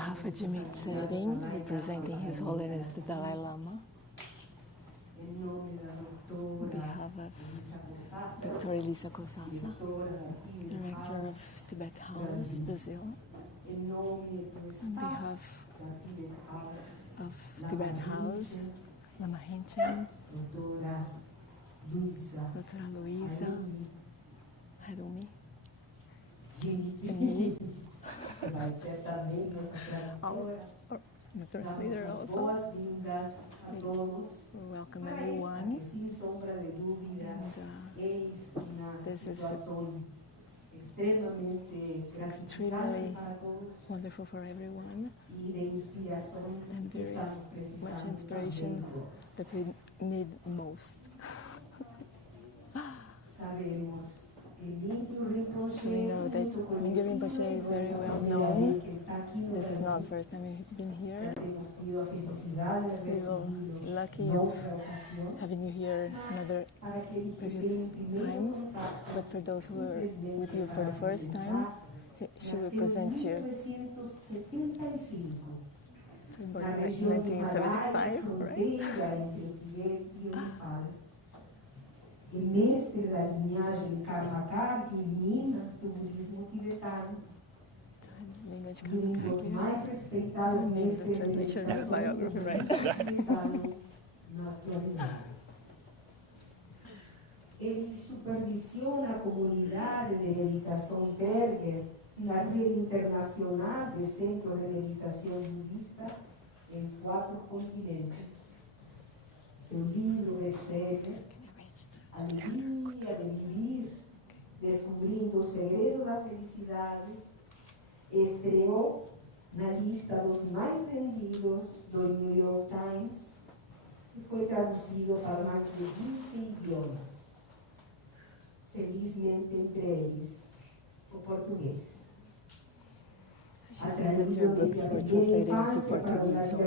have a Jimmy Tsering representing His Holiness the Dalai Lama. On behalf of Dr. Elisa Cosasa, Director of Tibet House, Brazil. On behalf of Tibet House, Lama Hinchen, Doutora Luísa, Harumi, Emily, the translator also. We welcome everyone, and this is extremely wonderful for everyone, and there is much inspiration that we need most. So we know that Mingyur Rinpoche is very well known. This is not the first time we've been here. We were lucky of having you here another previous times, but for those who are with you for the first time, she will present you. So born in 1975, right? E mestre da linhagem Karmakar, que ilumina o budismo tibetano. O mais respeitado mestre da meditação tibetano na atualidade. Ele supervisiona a comunidade de meditação Berger na rede internacional de centros de meditação budista em 4 continentes. Seu livro recebe Alegria de Vivir, Descobrindo o Segredo da Felicidade, estreou na lista dos mais vendidos do New York Times e foi traduzido para mais de 20 idiomas. Felizmente, entre eles, o português. Atraído desde a primeira infância para a contemplativa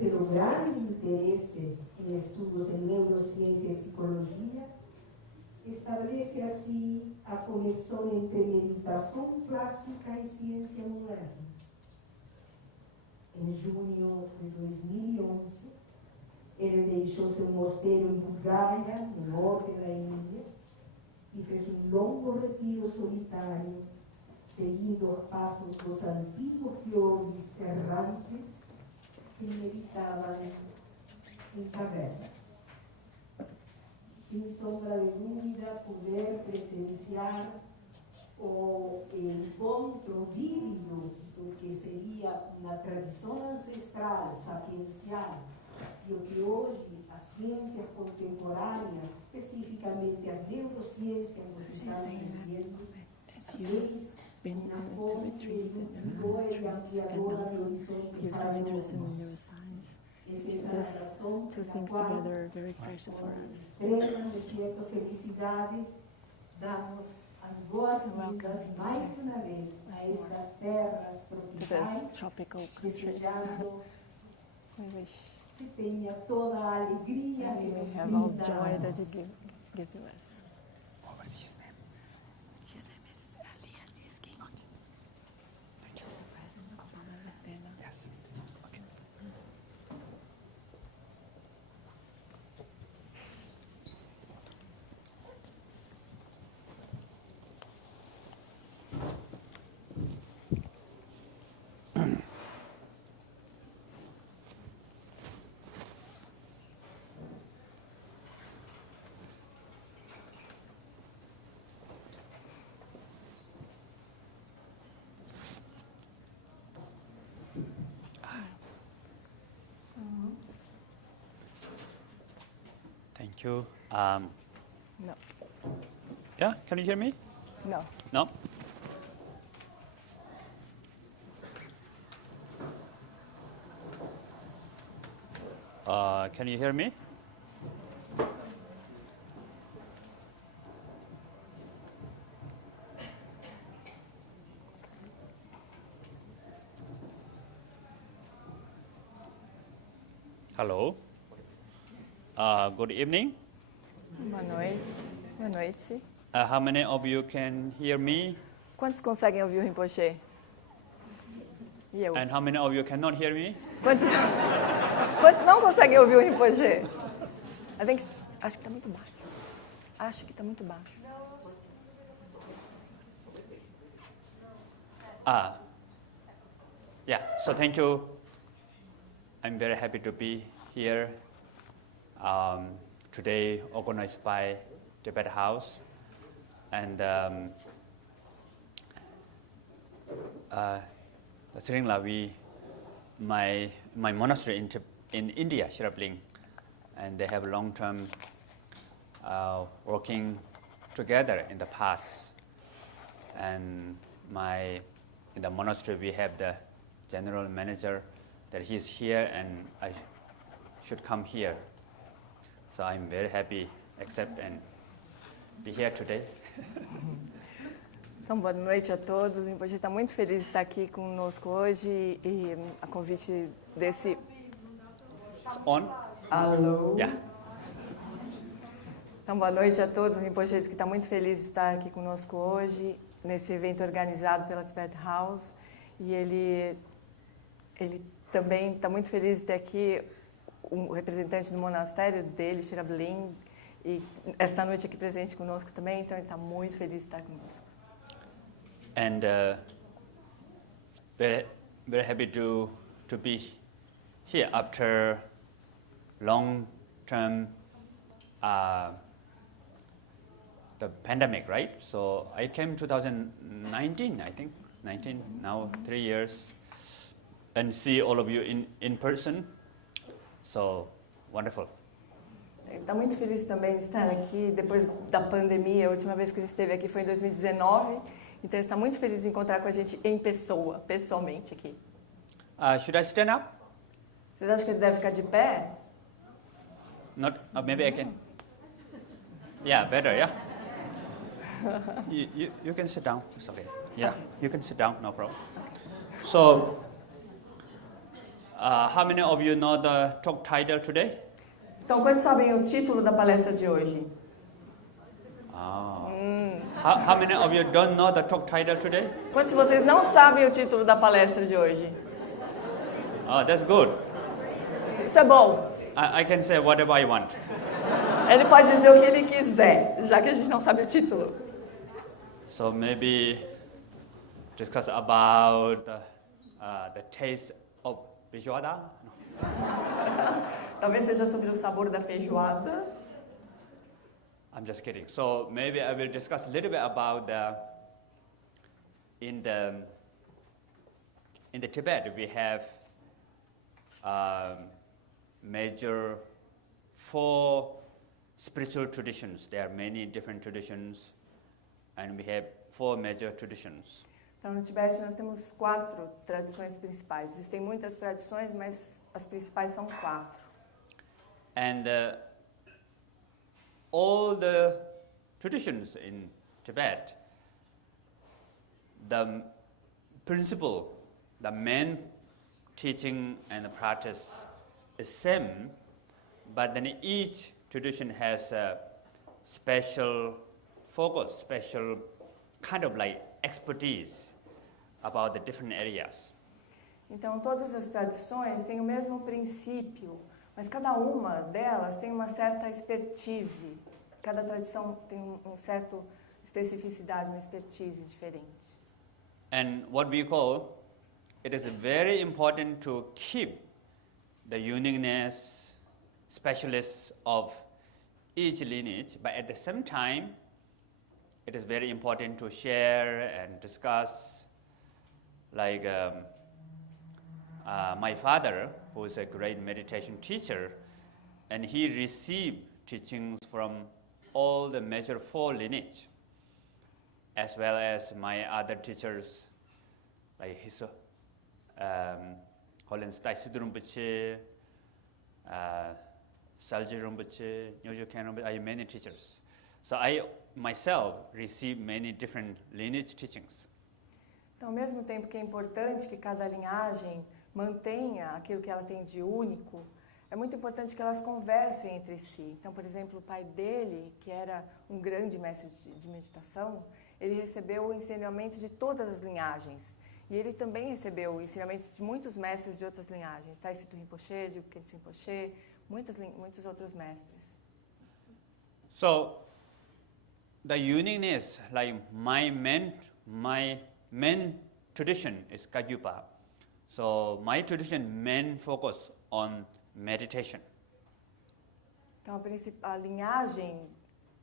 pelo grande interesse em estudos em neurociência e psicologia, estabelece assim a conexão entre meditação clássica e ciência moderna. Em junho de 2011, ele deixou seu mosteiro em Budgaya, no norte da Índia, e fez um longo retiro solitário, seguindo os passos dos antigos yogis errantes que meditavam em cavernas. Sem sombra de dúvida, poder presenciar o encontro vívido do que seria uma tradição ancestral, sapiencial, e o que hoje as ciências contemporâneas, especificamente a neurociência, nos estão dizendo, been to retreat and retreats, and also you're so interested in neuroscience. These two things together are very precious for us. Welcome to this tropical country. We wish that we may have all the joy that it gives to us. What was his name? His name is Leah Disking. Just the president of Mama Ventena. Yes. Okay. Thank you. No. Yeah, can you hear me? No. No? Can you hear me? Hello. Good evening. Boa noite. Boa noite. How many of you can hear me? Quantos conseguem ouvir o Rinpoche? E eu? And how many of you cannot hear me? Quantos não conseguem ouvir o Rinpoche? Acho que está muito baixo. Acho que está muito baixo. Yeah, so thank you. I'm very happy to be here today, organized by Tibet House. And Sringla, my monastery in India, Shirabling, and they have long-term working together in the past. And in the monastery, we have the general manager that he's here, and I should come here. So I'm very happy, accept and be here today. Então, boa noite a todos. O Rinpoche está muito feliz de estar aqui conosco hoje e a convite desse... It's on? Alô? Yeah. Então, boa noite a todos. O Rinpoche diz que está muito feliz de estar aqui conosco hoje, nesse evento organizado pela Tibet House. E ele também está muito feliz de ter aqui um representante do monastério dele, Shirabling, e esta noite aqui presente conosco também. Então, ele está muito feliz de estar conosco. And very, very happy to be here after long-term the pandemic, right? So I came 2019, I think, 19, now 3 years, and see all of you in person. So wonderful. Ele está muito feliz também de estar aqui depois da pandemia. A última vez que ele esteve aqui foi em 2019. Então ele está muito feliz de encontrar com a gente em pessoa, pessoalmente aqui. Should I stand up? Vocês acham que ele deve ficar de pé? Not, maybe I can. Yeah, better, yeah. You can sit down, it's okay. Yeah, you can sit down, no problem. So, how many of you know the talk title today? Então, quantos sabem o título da palestra de hoje? How many of you don't know the talk title today? Quantos de vocês não sabem o título da palestra de hoje? Oh, that's good. Isso é bom. I can say whatever I want. Ele pode dizer o que ele quiser, já que a gente não sabe o título. So maybe discuss about the taste of feijoada. Talvez seja sobre o sabor da feijoada. I'm just kidding. So maybe I will discuss a little bit about in the Tibet we have major 4 spiritual traditions. There are many different traditions, and we have 4 major traditions. Então, no Tibete nós temos 4 tradições principais. Existem muitas tradições, mas as principais são 4. And all the traditions in Tibet, the principle, the main teaching and the practice is same, but then each tradition has a special focus, special kind of like expertise about the different areas. Então, todas as tradições têm o mesmo princípio, mas cada uma delas tem uma certa expertise. Cada tradição tem um certo especificidade, uma expertise diferente. And what we call, it is very important to keep the uniqueness, specialists of each lineage, but at the same time, it is very important to share and discuss. Like my father, who is a great meditation teacher, and he received teachings from all the major 4 lineage, as well as my other teachers, like his Holiness Daisy Rinpoche, Salji Rinpoche, Nyojo Khen Rinpoche, I have many teachers. So I myself received many different lineage teachings. Então, ao mesmo tempo que é importante que cada linhagem mantenha aquilo que ela tem de único, é muito importante que elas conversem entre si. Então, por exemplo, o pai dele, que era um grande mestre de meditação, ele recebeu o ensinamento de todas as linhagens. E ele também recebeu ensinamentos de muitos mestres de outras linhagens. Taisito Rinpoche, de Khenchen Rinpoche, muitos outros mestres. So, the uniqueness, like my main tradition is Kagyupa. So my tradition main focus on meditation. Então, a linhagem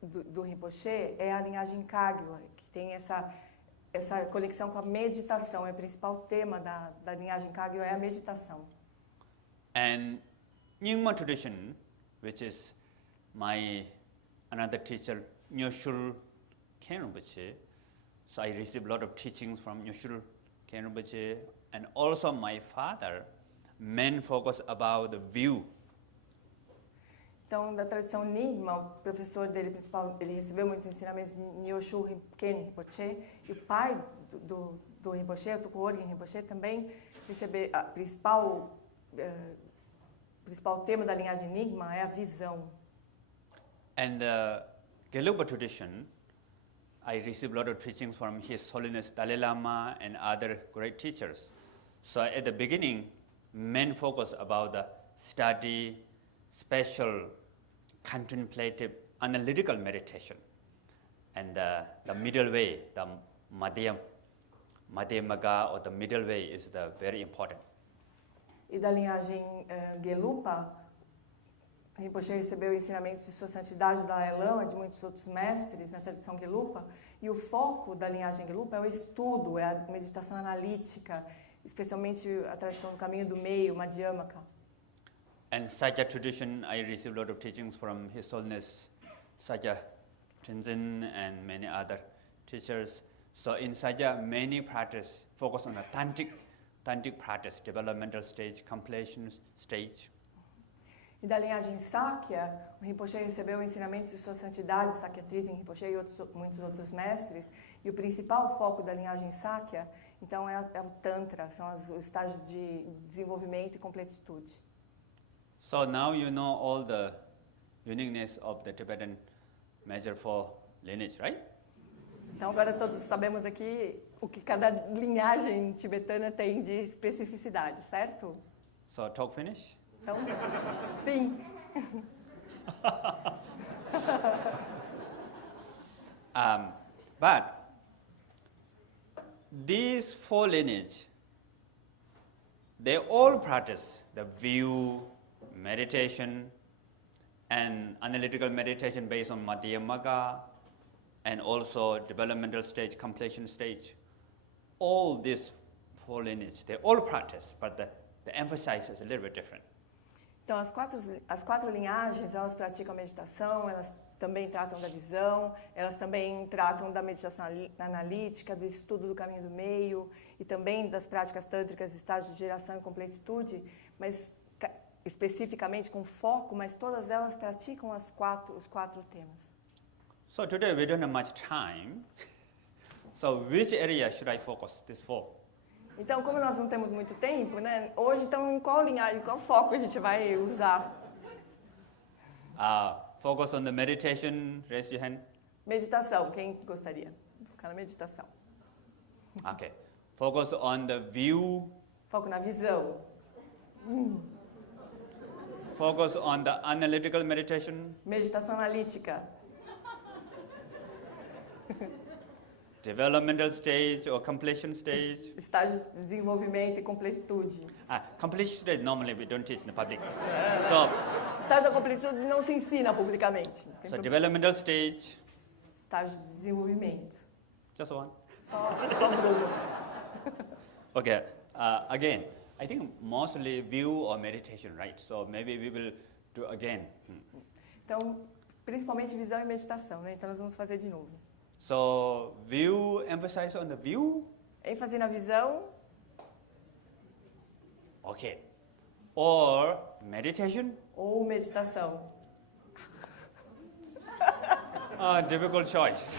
do Rinpoche é a linhagem Kagyu, que tem essa conexão com a meditação. É o principal tema da linhagem Kagyu é a meditação. And Nyingma tradition, which is my another teacher, Nyoshul Khen Rinpoche. So I received a lot of teachings from Nyoshul Khen Rinpoche, and also my father, main focus about the view. Então, da tradição Nyingma, o professor dele principal, ele recebeu muitos ensinamentos de Nyoshul Khen Rinpoche, e o pai do Rinpoche, o Tuku Orgen Rinpoche, também recebeu a principal tema da linhagem Nyingma é a visão. And the Gelugpa tradition, I received a lot of teachings from His Holiness Dalai Lama and other great teachers. So at the beginning, main focus about the study, special, contemplative, analytical meditation. And the middle way, the Madhyamaga or the middle way is the very important. E da linhagem Gelugpa, Rinpoche recebeu ensinamentos de Sua Santidade, Dalai Lama, de muitos outros mestres na tradição Gelugpa, e o foco da linhagem Gelugpa é o estudo, é a meditação analítica, especialmente a tradição do caminho do meio, Madhyamaka. And Sajja tradition, I received a lot of teachings from His Holiness Sajja Tenzin and many other teachers. So in Sajja, many practice focus on the tantric practice, developmental stage, completion stage. E da linhagem Sakya, o Rinpoche recebeu ensinamentos de Sua Santidade, Sakya Trizin Rinpoche e muitos outros mestres. E o principal foco da linhagem Sakya, então, é o Tantra, são os estágios de desenvolvimento e completitude. So now you know all the uniqueness of the Tibetan measure for lineage, right? Então, agora todos sabemos aqui o que cada linhagem tibetana tem de especificidade, certo? So talk finish? Então, fim. But these four lineage, they all practice the view, meditation, and analytical meditation based on Madhyamaka, and also developmental stage, completion stage. All these four lineage, they all practice, but the emphasis is a little bit different. Então, as quatro linhagens, elas praticam meditação, elas também tratam da visão, elas também tratam da meditação analítica, do estudo do caminho do meio e também das práticas tântricas, estágios de geração e completitude, mas especificamente com foco, mas todas elas praticam os quatro temas. So today we don't have much time. So which area should I focus? These four. Então, como nós não temos muito tempo, né? Hoje, então, em qual linhagem, qual foco a gente vai usar? Focus on the meditation. Raise your hand. Meditação. Quem gostaria? Focar na meditação. Okay. Focus on the view. Foco na visão. Focus on the analytical meditation. Meditação analítica. Developmental stage or completion stage. Estágios de desenvolvimento e completude. Completion stage normally we don't teach in the public. So Estágio de completude não se ensina publicamente. so developmental stage. Estágio de desenvolvimento. Just one. Só Bruno. Okay. Again, I think mostly view or meditation, right? So maybe we will do again. Então, principalmente visão e meditação, né? Então nós vamos fazer de novo. So view, emphasize on the view. ênfase na visão. Okay. Or meditation. Ou meditação. Difficult choice.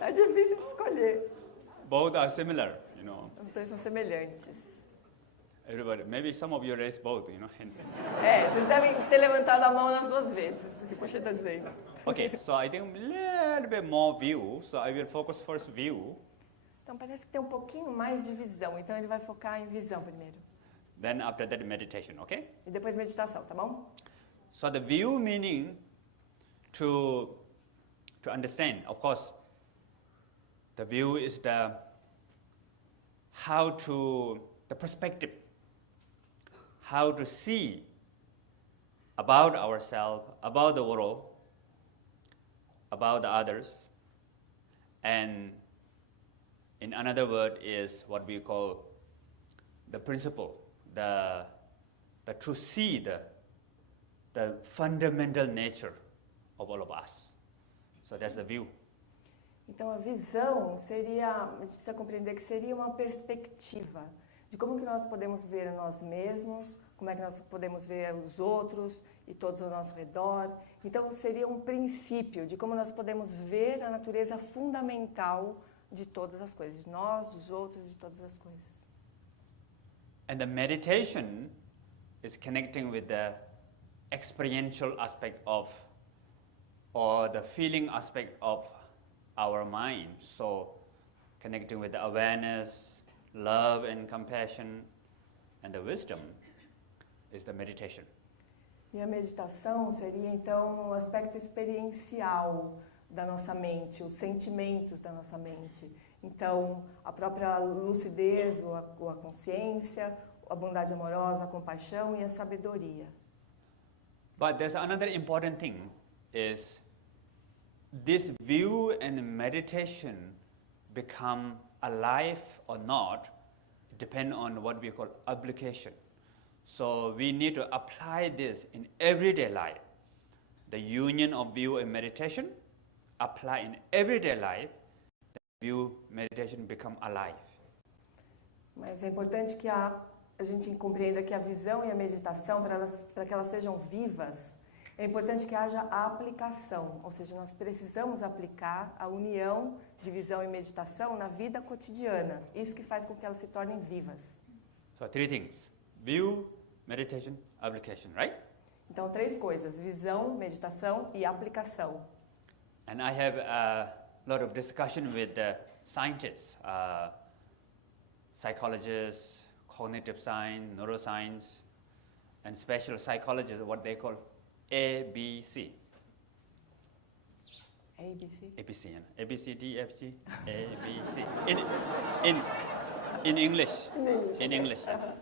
Tá difícil de escolher. Both are similar, you know. Os dois são semelhantes. Everybody, maybe some of you raise both, you know. Vocês devem ter levantado a mão nas duas vezes, o que o Poxa está dizendo. Okay, so I think a little bit more view. So I will focus first view. Então parece que tem um pouquinho mais de visão. Então ele vai focar em visão primeiro. Then after that, meditation, okay? E depois meditação, tá bom? So the view meaning to understand, of course, the view is the perspective, how to see about ourselves, about the world, about the others, and in another word is what we call the principle, to see the fundamental nature of all of us. So that's the view. Então a visão seria, a gente precisa compreender que seria uma perspectiva de como que nós podemos ver a nós mesmos, como é que nós podemos ver os outros e todos ao nosso redor. Então seria um princípio de como nós podemos ver a natureza fundamental de todas as coisas, de nós, dos outros, de todas as coisas. And the meditation is connecting with the experiential aspect of, or the feeling aspect of our mind. So connecting with the awareness, love and compassion, and the wisdom is the meditation. E a meditação seria então o aspecto experiencial da nossa mente, os sentimentos da nossa mente. Então, a própria lucidez, ou a consciência, a bondade amorosa, a compaixão e a sabedoria. But there's another important thing is this view and meditation become alive or not depend on what we call application. So we need to apply this in everyday life. The union of view and meditation apply in everyday life. The view meditation become alive. Mas é importante que a gente compreenda que a visão e a meditação, para que elas sejam vivas, é importante que haja a aplicação, ou seja, nós precisamos aplicar a união de visão e meditação na vida cotidiana. Isso que faz com que elas se tornem vivas. So three things: view, meditation, application, right? Então, três coisas: visão, meditação e aplicação. And I have a lot of discussion with the scientists, psychologists, cognitive science, neuroscience, and special psychologists, what they call ABC. ABC? ABC, yeah. A, B, C, D, F, G, A, B, C. In English. In English. Yeah.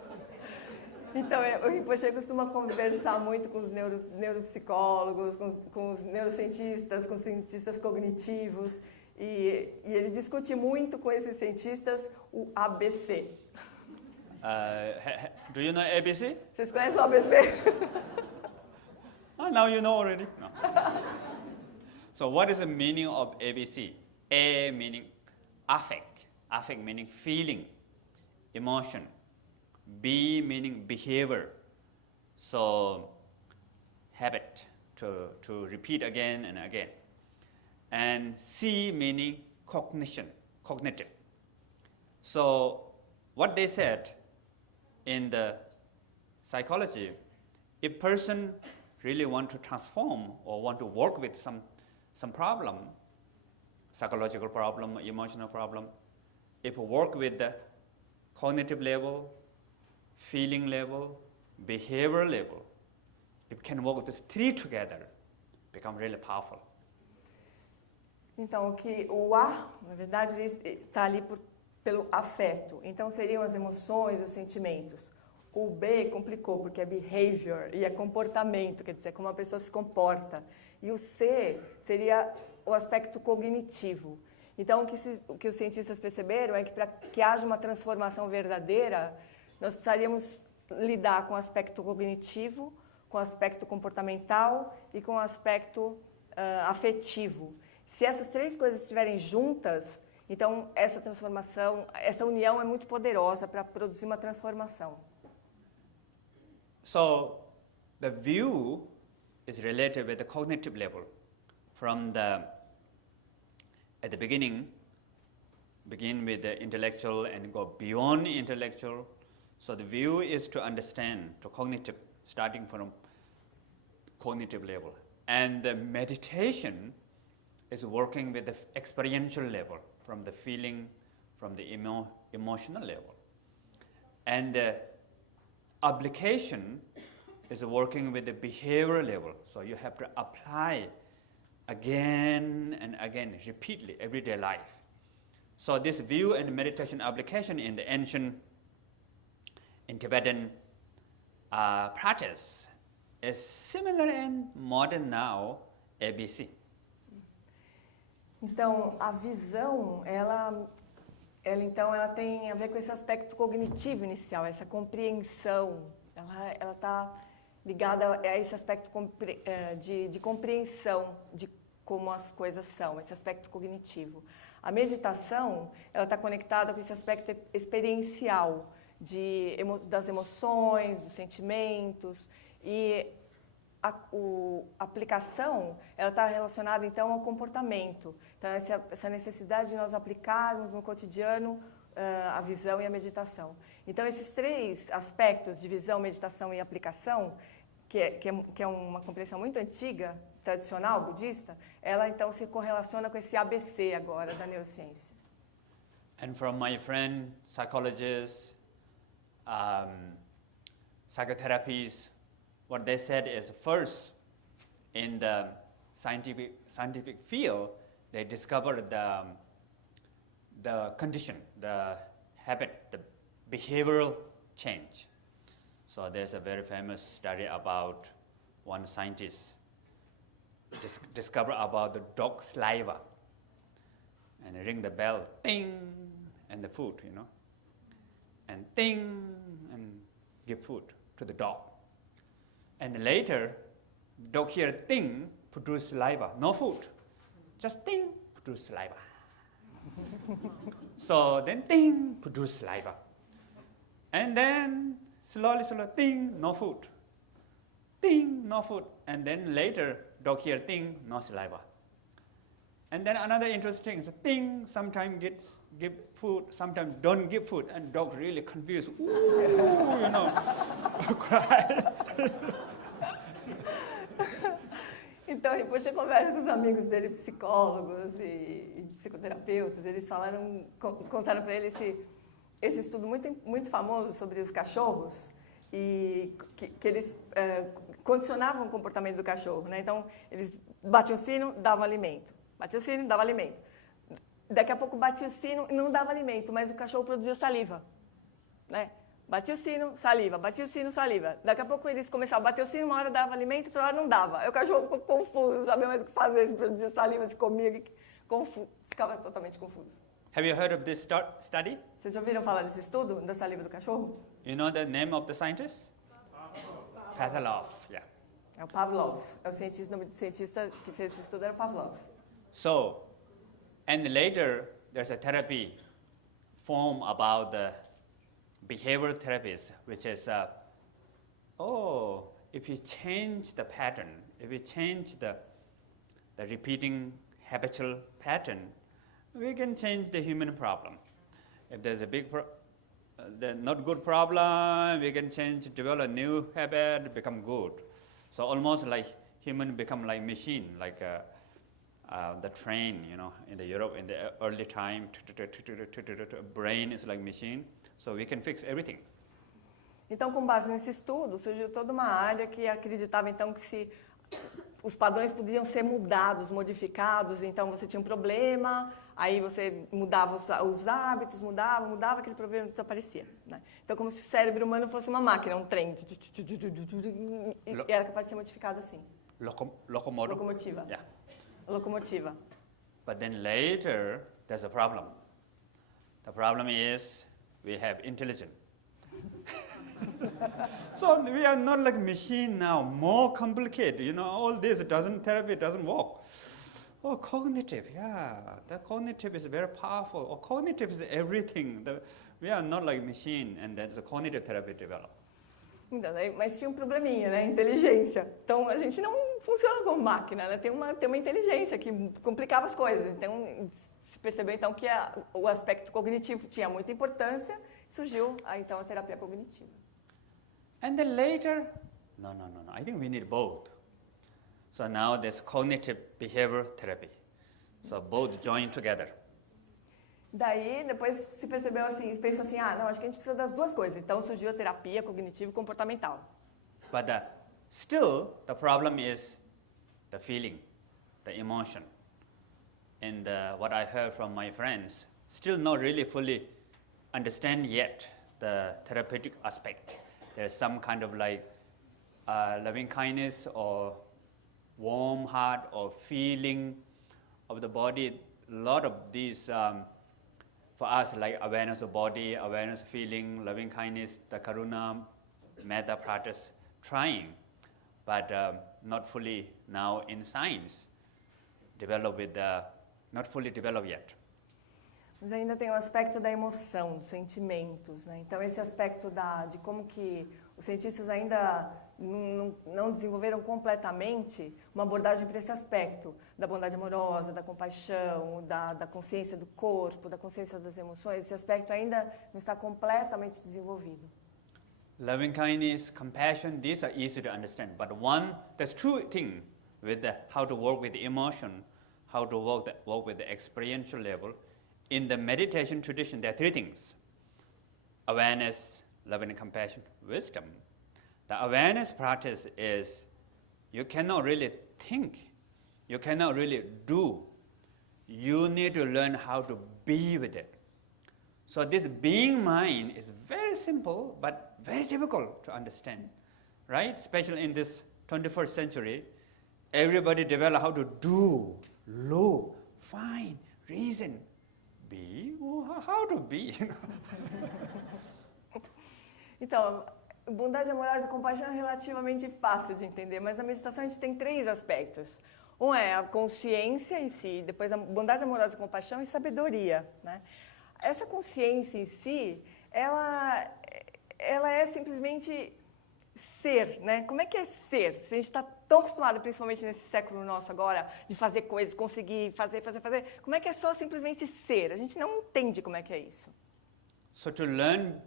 Então, o Rinpoche costuma conversar muito com os neuropsicólogos, com os neurocientistas, com os cientistas cognitivos, e ele discute muito com esses cientistas o ABC. Do you know ABC? Vocês conhecem o ABC? Now you know already. No. So what is the meaning of ABC? A meaning affect. Affect meaning feeling, emotion. B meaning behavior. So habit, to repeat again and again. And C meaning cognition, cognitive. So what they said in the psychology, if person really want to transform or want to work with some problem, psychological problem, emotional problem, if we work with the cognitive level, feeling level, behavior level, if we can work with these three together, become really powerful. Então, o A, na verdade, ele está ali pelo afeto. Então, seriam as emoções, os sentimentos. O B complicou, porque é behavior e é comportamento, quer dizer, como a pessoa se comporta. E o C seria o aspecto cognitivo. Então, o que os cientistas perceberam é que para que haja uma transformação verdadeira, nós precisaríamos lidar com o aspecto cognitivo, com o aspecto comportamental e com o aspecto afetivo. Se essas três coisas estiverem juntas, então essa transformação, essa união é muito poderosa para produzir uma transformação. So the view is related with the cognitive level. At the beginning, begin with the intellectual and go beyond intellectual. So the view is to understand, to cognitive, starting from cognitive level. And the meditation is working with the experiential level, from the feeling, from the emotional level. And the application is working with the behavioral level. So you have to apply again and again, repeatedly, everyday life. So this view and meditation application in the ancient, in Tibetan practice is similar in modern now ABC. Então, a visão, ela tem a ver com esse aspecto cognitivo inicial, essa compreensão. Ela está ligada a esse aspecto de compreensão de como as coisas são, esse aspecto cognitivo. A meditação, ela está conectada com esse aspecto experiencial das emoções, dos sentimentos, e a aplicação, ela está relacionada então ao comportamento. Então essa necessidade de nós aplicarmos no cotidiano a visão e a meditação. Então esses três aspectos de visão, meditação e aplicação, que é uma compreensão muito antiga, tradicional, budista, ela então se correlaciona com esse ABC agora da neurociência. And from my friend, psychologists, psychotherapists, what they said is first, in the scientific field, they discovered the condition, the habit, the behavioral change. So there's a very famous study about one scientist discovered about the dog saliva, and ring the bell, ding, and the food, and ding, and give food to the dog. And later, dog hear ding, produce saliva, no food, just ding, produce saliva. So then ding, produce saliva. And then slowly, ding, no food. Ding, no food. And then later, dog hear ding, no saliva. And then another interesting is ding, sometimes give food, sometimes don't give food, and dog really confused. Ooh, cry. Então, depois de conversa com os amigos dele, psicólogos e psicoterapeutas, eles contaram para ele esse estudo muito famoso sobre os cachorros, e que eles condicionavam o comportamento do cachorro, né? Então, eles batiam o sino, davam alimento. Batia o sino, dava alimento. Daqui a pouco batia o sino e não dava alimento, mas o cachorro produzia saliva, né? Batia o sino, saliva, batia o sino, saliva. Daqui a pouco eles começavam a bater o sino, uma hora dava alimento, outra hora não dava. Aí o cachorro ficou confuso, não sabia mais o que fazer, se produzia saliva, se comia, ficava totalmente confuso. Have you heard of this study? Vocês já ouviram falar desse estudo, da saliva do cachorro? You know the name of the scientist? Pavlov, yeah. É o Pavlov. O nome do cientista que fez esse estudo era o Pavlov. So, and later there's a therapy form about the behavioral therapies, which is, if you change the pattern, if you change the repeating habitual pattern, we can change the human problem. If there's a big the not good problem, we can develop a new habit, become good. So almost like human become like machine, like the train, in the Europe in the early time, brain is like machine, so we can fix everything. Então, com base nesse estudo, surgiu toda uma área que acreditava então que os padrões poderiam ser mudados, modificados. Então, você tinha um problema, aí você mudava os hábitos, mudava, aquele problema desaparecia, né? Então, como se o cérebro humano fosse uma máquina, um trem, e era capaz de ser modificado assim. Locomotive. Yeah. Locomotiva. But then later, there's a problem. The problem is we have intelligence. So we are not like machine now, more complicated. All this therapy doesn't work. Oh, cognitive, yeah, the cognitive is very powerful. Oh, cognitive is everything. We are not like machine, and that's the cognitive therapy developed. Então, mas tinha um probleminha, né? Inteligência. Então, a gente não funciona como máquina, né? Tem uma inteligência que complicava as coisas. Então, se percebeu então que o aspecto cognitivo tinha muita importância, surgiu então a terapia cognitiva. And then later, no, I think we need both. So now there's cognitive behavior therapy. So both join together. Daí, depois se percebeu assim, pensou assim, não, acho que a gente precisa das duas coisas. Então surgiu a terapia cognitivo-comportamental. But still, the problem is the feeling, the emotion. And what I heard from my friends, still not really fully understand yet the therapeutic aspect. There's some kind of like loving kindness or warm heart or feeling of the body. A lot of these, for us, like awareness of body, awareness of feeling, loving kindness, the karuna, metta practice, trying, but not fully now in science, developed with, not fully developed yet. Mas ainda tem o aspecto da emoção, dos sentimentos, né? Então esse aspecto de como que os cientistas ainda não desenvolveram completamente uma abordagem para esse aspecto da bondade amorosa, da compaixão, da consciência do corpo, da consciência das emoções. Esse aspecto ainda não está completamente desenvolvido. Loving kindness, compassion, these are easy to understand. But there's two things with how to work with the emotion, how to work with the experiential level. In the meditation tradition, there are three things: awareness, love and compassion, wisdom. The awareness practice is you cannot really think, you cannot really do. You need to learn how to be with it. So this being mind is very simple, but very difficult to understand, right? Especially in this 21st century, everybody develop how to do, look, find, reason. Be? Well, how to be? Então, bondade amorosa e compaixão é relativamente fácil de entender, mas na meditação a gente tem três aspectos. Um é a consciência em si, depois a bondade amorosa e compaixão e sabedoria, né? Essa consciência em si, ela é simplesmente ser, né? Como é que é ser? Se a gente está tão acostumado, principalmente nesse século nosso agora, de fazer coisas, conseguir fazer, como é que é só simplesmente ser? A gente não entende como é que é isso. So to learn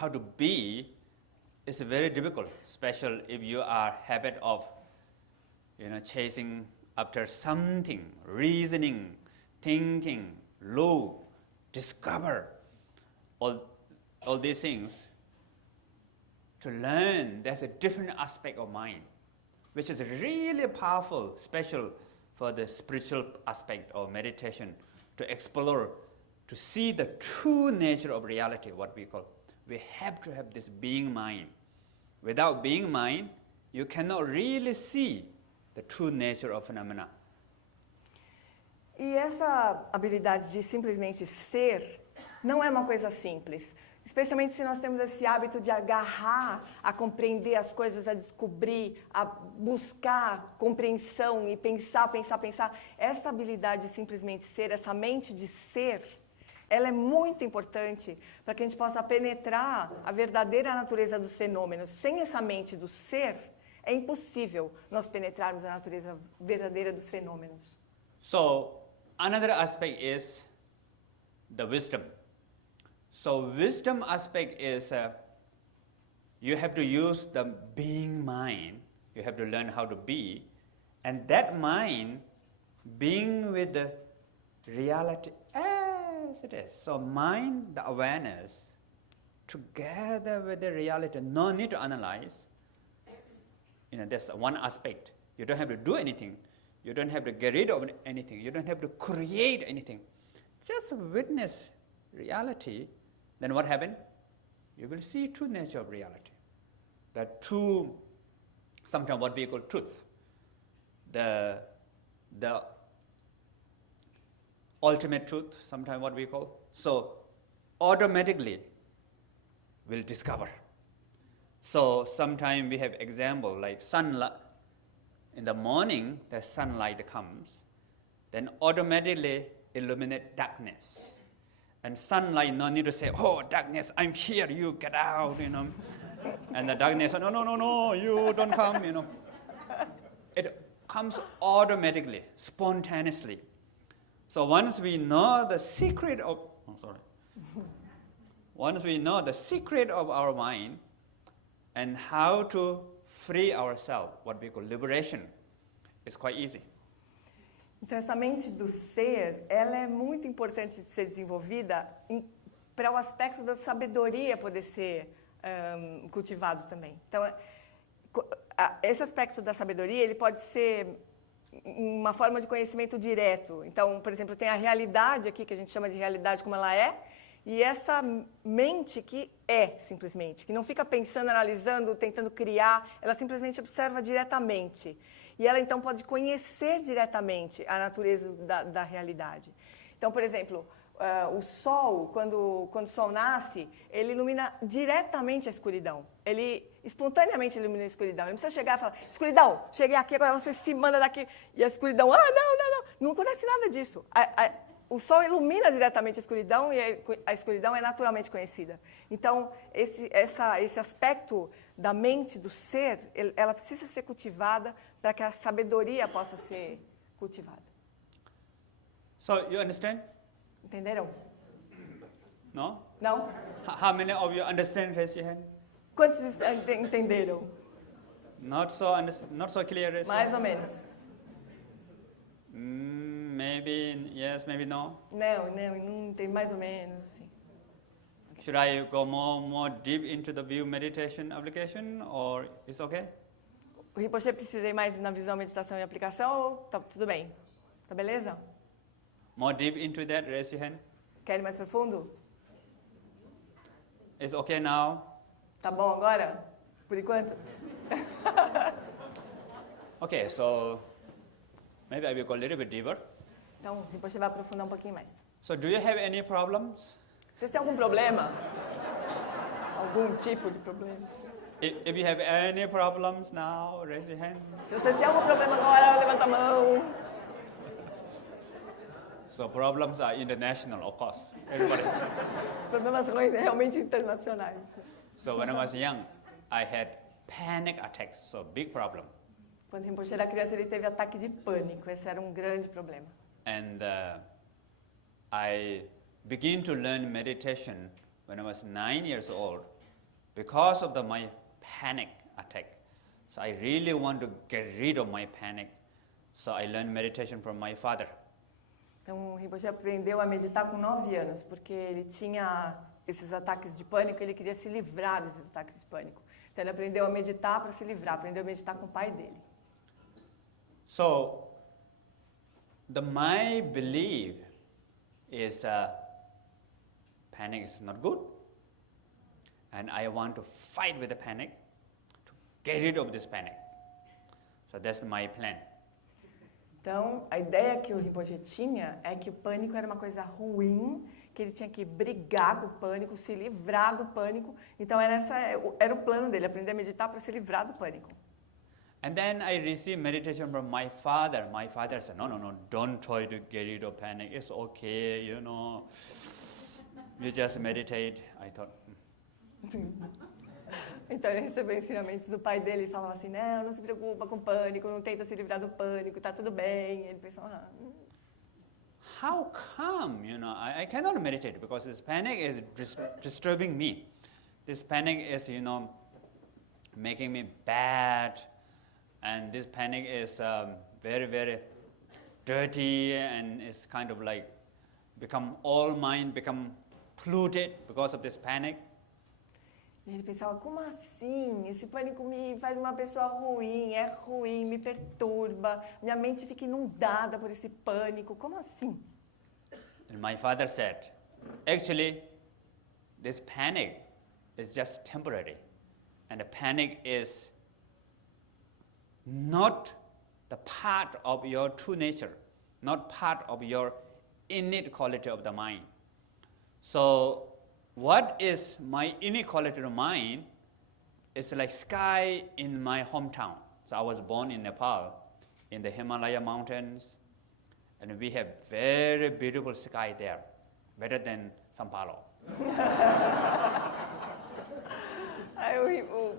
how to be is very difficult, especially if you are habit of, chasing after something, reasoning, thinking, look, discover, all these things. To learn, there's a different aspect of mind, which is really powerful, special for the spiritual aspect of meditation, to explore, to see the true nature of reality, what we call. We have to have this being mind. Without being mind, you cannot really see the true nature of phenomena. E essa habilidade de simplesmente ser não é uma coisa simples. Especialmente se nós temos esse hábito de agarrar, a compreender as coisas, a descobrir, a buscar compreensão e pensar. Essa habilidade de simplesmente ser, essa mente de ser, ela é muito importante para que a gente possa penetrar a verdadeira natureza dos fenômenos. Sem essa mente do ser, é impossível nós penetrarmos a natureza verdadeira dos fenômenos. So, another aspect is the wisdom. So wisdom aspect is you have to use the being mind. You have to learn how to be. And that mind being with the reality as it is. So mind, the awareness, together with the reality, no need to analyze. That's one aspect. You don't have to do anything. You don't have to get rid of anything. You don't have to create anything. Just witness reality. Then what happened? You will see true nature of reality. The true, sometimes what we call truth. The ultimate truth, sometimes what we call. So automatically we'll discover. So sometimes we have example like sunlight. In the morning, the sunlight comes, then automatically illuminate darkness. And sunlight, no need to say, oh, darkness, I'm here, you get out, And the darkness, no, you don't come, It comes automatically, spontaneously. So once we know the secret of, once we know the secret of our mind and how to free ourselves, what we call liberation, it's quite easy. Então, essa mente do ser, ela é muito importante de ser desenvolvida para o aspecto da sabedoria poder ser cultivado também. Então, esse aspecto da sabedoria, ele pode ser uma forma de conhecimento direto. Então, por exemplo, tem a realidade aqui, que a gente chama de realidade como ela é, e essa mente que é, simplesmente, que não fica pensando, analisando, tentando criar, ela simplesmente observa diretamente. E ela, então, pode conhecer diretamente a natureza da realidade. Então, por exemplo, o Sol, quando o Sol nasce, ele ilumina diretamente a escuridão. Ele espontaneamente ilumina a escuridão. Ele não precisa chegar e falar, escuridão, cheguei aqui, agora você se manda daqui. E a escuridão, não. Não acontece nada disso. O Sol ilumina diretamente a escuridão e a escuridão é naturalmente conhecida. Então, esse aspecto da mente, do ser, ela precisa ser cultivada para que a sabedoria possa ser cultivada. So, you understand? Entenderam? No? Não? How many of you understand? Raise your hand. Quantos entenderam? Not so clear. Raise Mais your ou hand. menos. Maybe yes, maybe no. Não tem mais ou menos, assim. Should I go more deep into the view meditation application, or it's okay? O Rinpoche precisa ir mais na visão, meditação e aplicação ou tá tudo bem? Tá beleza? More deep into that, raise your hand. Quer ir mais profundo? It's okay now. Tá bom agora? Por enquanto? Okay, so maybe I will go a little bit deeper. Então, o Rinpoche vai aprofundar um pouquinho mais. So do you have any problems? Vocês têm algum problema? Algum tipo de problema? If you have any problems now, raise your hand. Se vocês têm algum problema agora, levanta a mão. So problems are international, of course. Everybody. Os problemas são realmente internacionais. So when I was young, I had panic attacks, so big problem. Quando o Rinpoche era criança, ele teve ataque de pânico. Esse era um grande problema. And I began to learn meditation when I was 9 years old because of my panic attack. So I really want to get rid of my panic. So I learned meditation from my father. Então, o Rinpoche aprendeu a meditar com 9 anos, porque ele tinha esses ataques de pânico, ele queria se livrar desses ataques de pânico. Então, ele aprendeu a meditar para se livrar, aprendeu a meditar com o pai dele. So, my belief is panic is not good, and I want to fight with the panic to get rid of this panic. So that's my plan. Então, a ideia que o Rinpoche tinha é que o pânico era uma coisa ruim, que ele tinha que brigar com o pânico, se livrar do pânico. Então, era o plano dele, aprender a meditar para se livrar do pânico. And then I received meditation from my father. My father said, no, don't try to get rid of panic. It's okay, you just meditate. I thought, Então ele recebeu ensinamentos do pai dele e falava assim, não se preocupa com o pânico, não tenta se livrar do pânico, tá tudo bem. E ele pensou, how come, I cannot meditate because this panic is disturbing me. This panic is, making me bad. And this panic is very, very dirty and it's kind of like all mind become polluted because of this panic. E ele pensava, como assim? Esse pânico me faz uma pessoa ruim, é ruim, me perturba, minha mente fica inundada por esse pânico, como assim? And my father said, actually, this panic is just temporary. And the panic is not the part of your true nature, not part of your innate quality of the mind. So, what is my innate quality of mind is like sky in my hometown. So I was born in Nepal, in the Himalaya mountains, and we have very beautiful sky there, better than São Paulo. Aí o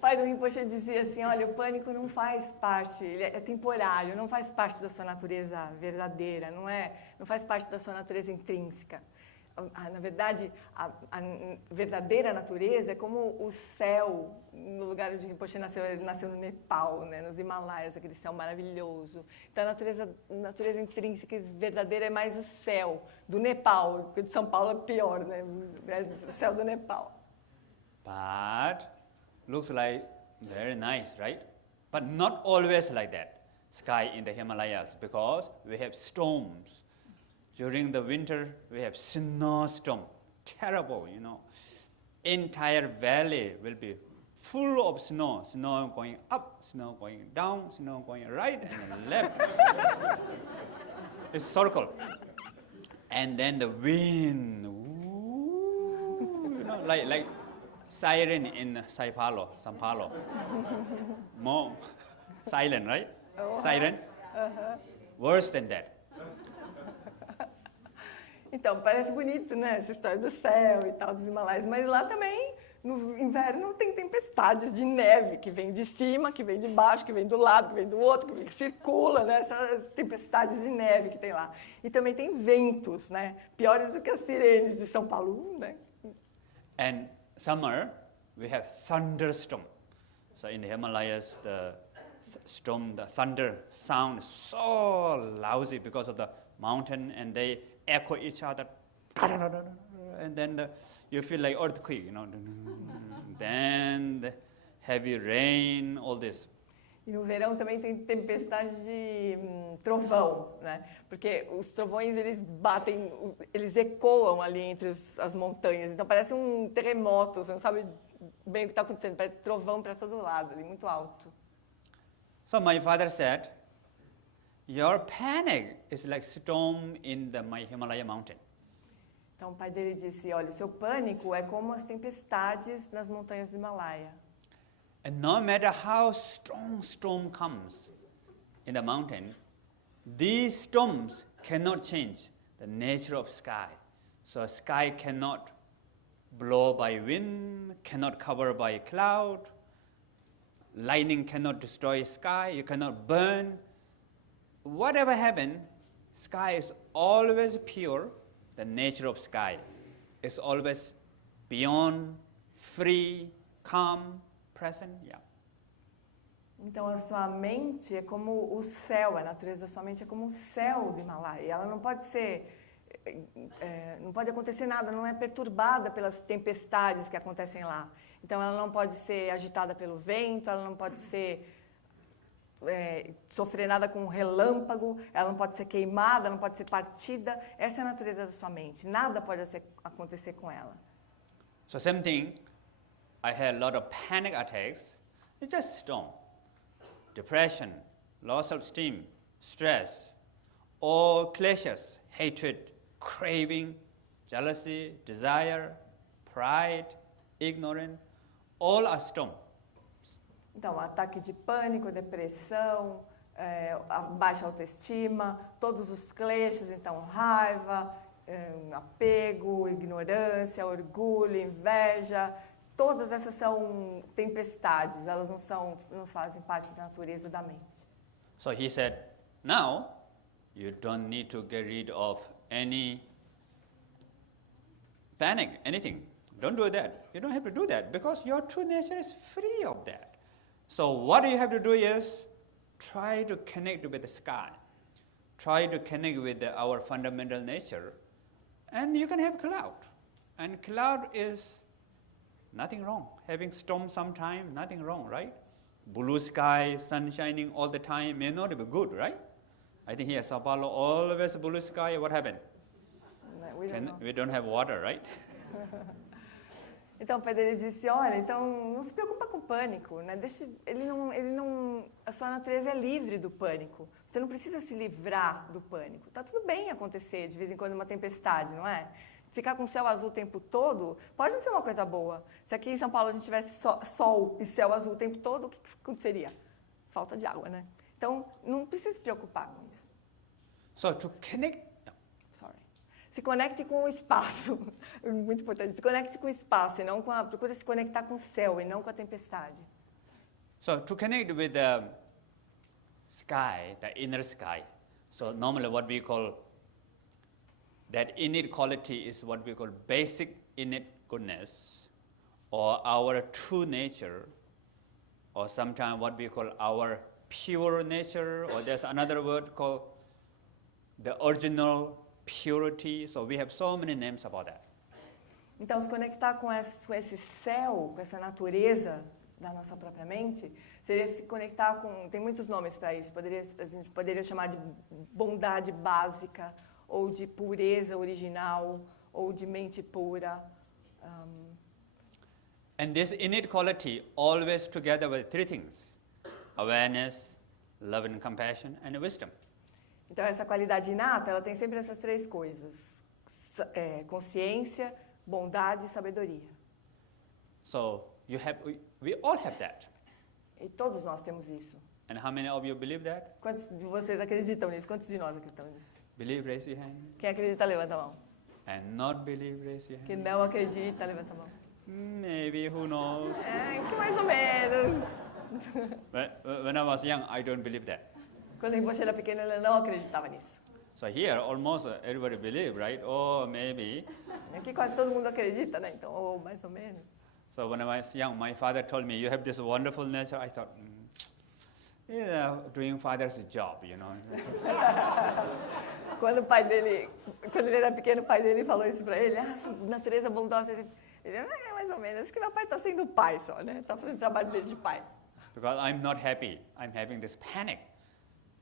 pai do Rinpoche dizia assim, olha, o pânico não faz parte, ele é temporário, não faz parte da sua natureza verdadeira, não faz parte da sua natureza intrínseca. na verdade, a verdadeira natureza é como o céu, no lugar onde Rinpoche nasceu, ele nasceu no Nepal, né, nos Himalaias, aquele céu maravilhoso. Então, a natureza intrínseca e verdadeira é mais o céu do Nepal, porque o de São Paulo é pior, né, o céu do Nepal. But looks like very nice, right? But not always like that. Sky in the Himalayas, because we have storms. During the winter, we have snowstorm. Terrible, you know. Entire valley will be full of snow. Snow going up, snow going down, snow going right and left. It's circle. And then the wind, ooh, you know, like siren in Sao Paulo. More silent, right? Siren? Worse than that. Então, parece bonito, né, essa história do céu e tal, dos Himalaias, mas lá também, no inverno, tem tempestades de neve, que vem de cima, que vem de baixo, que vem do lado, que vem do outro, que circula, né, essas tempestades de neve que tem lá. E também tem ventos, né, piores do que as sirenes de São Paulo, né. And summer, we have thunderstorm. So in the Himalayas, the thunder sound is so lousy because of the mountain, and they echo each other, and then you feel like earthquake, you know. Then the heavy rain, all this. E no verão também tem tempestade de trovão, né? Porque os trovões, eles batem, eles ecoam ali entre as montanhas. Então parece um terremoto, você não sabe bem o que está acontecendo. Parece trovão para todo lado, ali, muito alto. So my father said, your panic is like storm in my Himalaya mountain. Então o pai dele disse, olha, o seu pânico é como as tempestades nas montanhas do Himalaia. And no matter how strong storm comes in the mountain, these storms cannot change the nature of sky. So sky cannot blow by wind, cannot cover by cloud, lightning cannot destroy sky, you cannot burn. Whatever happens, sky is always pure. The nature of sky is always beyond, free, calm, present. Yeah. Então a sua mente é como o céu, a natureza da sua mente é como o céu do Himalaia. Ela não pode ser, não pode acontecer nada, não é perturbada pelas tempestades que acontecem lá. Então ela não pode ser agitada pelo vento, ela não pode ser sofrer nada com um relâmpago, ela não pode ser queimada, ela não pode ser partida. Essa é a natureza da sua mente. Nada pode acontecer com ela. So same thing, I had a lot of panic attacks. It's just storm. Depression, loss of esteem, stress, all clashes, hatred, craving, jealousy, desire, pride, ignorance, all are storm. Então, ataque de pânico, depressão, a baixa autoestima, todos os kleshas, então raiva, apego, ignorância, orgulho, inveja, todas essas são tempestades, elas não fazem parte da natureza da mente. So he said, now you don't need to get rid of any panic, anything. Don't do that. You don't have to do that because your true nature is free of that. So what you have to do is try to connect with the sky. Try to connect with our fundamental nature. And you can have cloud. And cloud is nothing wrong. Having storm sometime, nothing wrong, right? Blue sky, sun shining all the time may not be good, right? I think here, Sao Paulo, always blue sky. What happened? We don't have water, right? Então o pai dele disse, olha, então não se preocupa com o pânico, né? A sua natureza é livre do pânico. Você não precisa se livrar do pânico. Tá tudo bem acontecer de vez em quando uma tempestade, não é? Ficar com o céu azul o tempo todo pode não ser uma coisa boa. Se aqui em São Paulo a gente tivesse sol e céu azul o tempo todo, o que aconteceria? Falta de água, né? Então não precisa se preocupar com isso. So to connect. Se conecte com o espaço, muito importante. Se conecte com o espaço e não com procura se conectar com o céu e não com a tempestade. So to connect with the sky, the inner sky. So normally what we call that innate quality is what we call basic innate goodness, or our true nature, or sometimes what we call our pure nature, or there's another word called the original purity. So we have so many names about that. Então, se conectar com esse céu, com essa natureza da nossa própria mente, seria se conectar com... Tem muitos nomes para isso. A gente poderia chamar de bondade básica, ou de pureza original, ou de mente pura. And this innate quality always together with three things: awareness, love and compassion, and wisdom. Então, essa qualidade inata, ela tem sempre essas três coisas. Consciência, bondade e sabedoria. So we all have that. E todos nós temos isso. And how many of you believe that? Quantos de vocês acreditam nisso? Quantos de nós acreditam nisso? Believe, raise your hand. Quem acredita, levanta a mão. And not believe, raise your Quem hand. não acredita, levanta a mão. Maybe, who knows? Que mais ou menos. When I was young, I don't believe that. Quando o Rinpoche era pequeno, ele não acreditava nisso. So here, almost everybody believe, right? Oh, maybe. Aqui quase todo mundo acredita, né? Então, ou mais ou menos. So when I was young, my father told me, you have this wonderful nature. I thought, yeah, doing father's job, you know. Quando ele era pequeno, o pai dele falou isso pra ele. Essa natureza bondosa. Ele mais ou menos. Acho que meu pai está sendo pai só, né? Está fazendo o trabalho dele de pai. Because I'm not happy. I'm having this panic.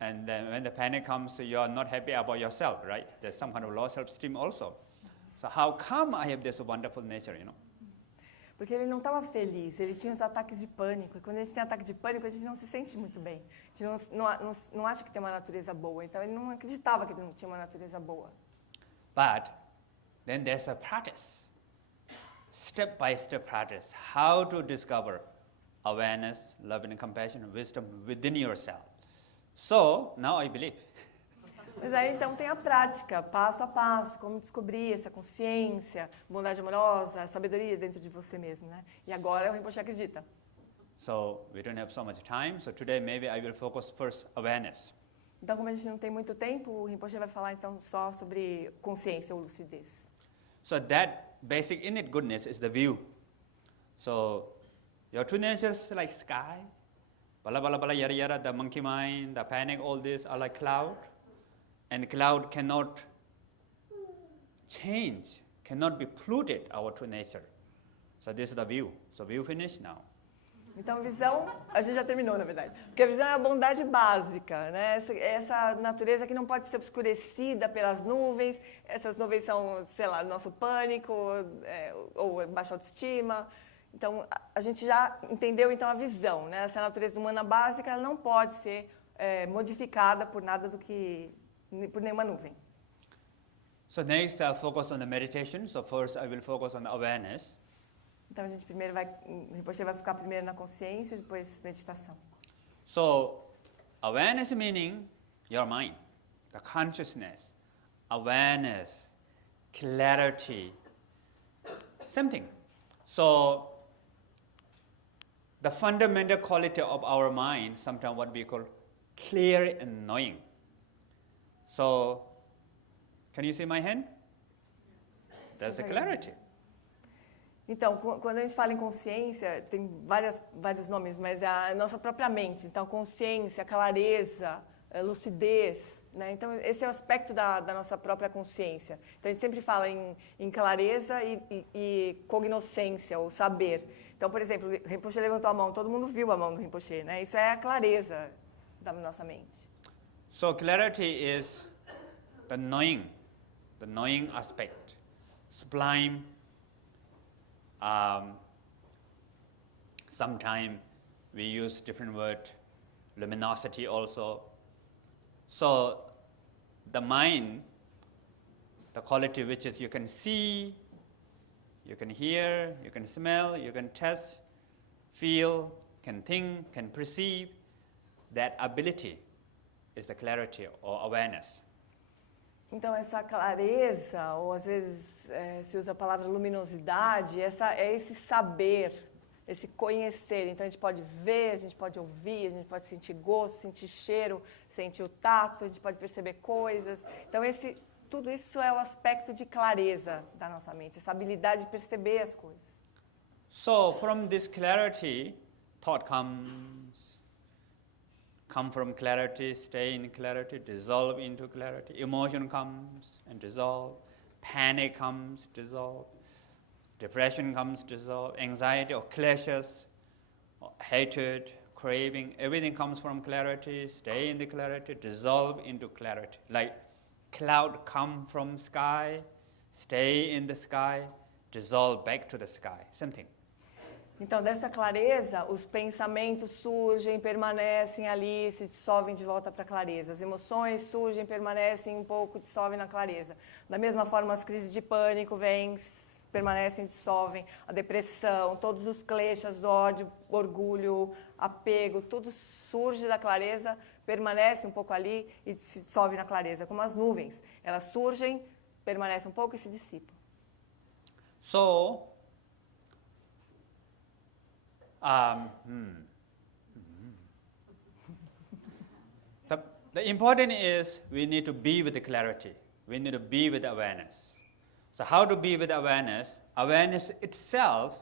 And then when the panic comes, you're not happy about yourself, right? There's some kind of low self-esteem also. So how come I have this wonderful nature, you know? Porque ele não estava feliz, ele tinha os ataques de pânico. E quando a gente tem ataque de pânico, a gente não se sente muito bem. A gente não acha que tem uma natureza boa. Então, ele não acreditava que ele não tinha uma natureza boa. But then there's a practice. Step-by-step practice. How to discover awareness, love and compassion, and wisdom within yourself. So, now I believe. Mas aí, então, tem a prática, passo a passo, como descobrir essa consciência, bondade amorosa, sabedoria dentro de você mesmo, né? E agora o Rinpoche acredita. So, we don't have so much time, so today maybe I will focus first awareness. Então, como a gente não tem muito tempo, o Rinpoche vai falar, então, só sobre consciência ou lucidez. So, that basic innate goodness is the view. So, your true natures like sky, bala bala bala yada yada, the monkey mind, the panic, all this are like cloud. And cloud cannot change, cannot be polluted, our true nature. So this is the view. So view finished now. Então, visão, a gente já terminou, na verdade. Porque a visão é a bondade básica, né? Essa natureza que não pode ser obscurecida pelas nuvens. Essas nuvens são, sei lá, nosso pânico, ou baixa autoestima. Então, a gente já entendeu, então, a visão, né? Essa natureza humana básica, ela não pode ser modificada por nada por nenhuma nuvem. So next, I'll focus on the meditation. So first, I will focus on the awareness. Então a gente o Rinpoche vai ficar primeiro na consciência, depois meditação. So awareness meaning your mind, the consciousness, awareness, clarity, same thing. So the fundamental quality of our mind, sometimes what we call clear and knowing. So, can you see my hand? That's the clarity. Então, quando a gente fala em consciência, tem vários nomes, mas é a nossa própria mente. Então, consciência, clareza, lucidez, né? Então, esse é o aspecto da nossa própria consciência. Então, a gente sempre fala em clareza e cognoscência, ou saber. Então, por exemplo, o Rinpoche levantou a mão, todo mundo viu a mão do Rinpoche, né? Isso é a clareza da nossa mente. So clarity is the knowing aspect, sublime. Sometimes we use different word, luminosity also. So the mind, the quality which is you can see, you can hear, you can smell, you can taste, feel, can think, can perceive, that ability is the clarity or awareness. Então, essa clareza, ou às vezes se usa a palavra luminosidade, é esse saber, esse conhecer. Então, a gente pode ver, a gente pode ouvir, a gente pode sentir gosto, sentir cheiro, sentir o tato, a gente pode perceber coisas. Então, esse tudo isso é o aspecto de clareza da nossa mente, essa habilidade de perceber as coisas. So from this clarity, thought come from clarity, stay in clarity, dissolve into clarity. Emotion comes and dissolve. Panic comes, dissolve. Depression comes, dissolve. Anxiety or clashes, or hatred, craving, everything comes from clarity, stay in the clarity, dissolve into clarity. Like cloud come from sky, stay in the sky, dissolve back to the sky. Same thing. Então, dessa clareza, os pensamentos surgem, permanecem ali, se dissolvem de volta para a clareza. As emoções surgem, permanecem um pouco, dissolvem na clareza. Da mesma forma, as crises de pânico vêm, permanecem, dissolvem. A depressão, todos os kleshas, ódio, orgulho, apego, tudo surge da clareza, permanece um pouco ali e se dissolve na clareza. Como as nuvens, elas surgem, permanecem um pouco e se dissipam. So, the important is we need to be with the clarity. We need to be with awareness. So how to be with awareness? Awareness itself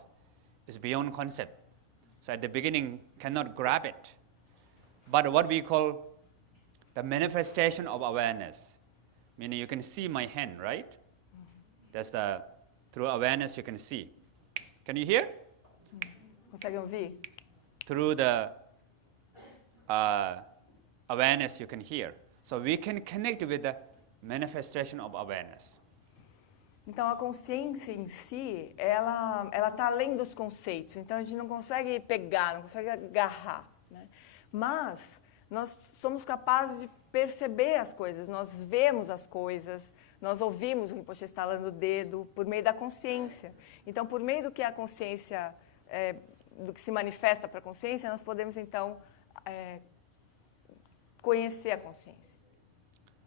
is beyond concept. So at the beginning, cannot grab it. But what we call the manifestation of awareness, meaning you can see my hand, right? That's through awareness you can see. Can you hear? Conseguem ouvir? Through the awareness you can hear. So we can connect with the manifestation of awareness. Então, a consciência em si, ela está além dos conceitos. Então, a gente não consegue pegar, não consegue agarrar, né? Mas nós somos capazes de perceber as coisas, nós vemos as coisas, nós ouvimos o Rinpoche estalando o dedo por meio da consciência. Então, por meio do que a consciência, do que se manifesta para a consciência, nós podemos, então, conhecer a consciência.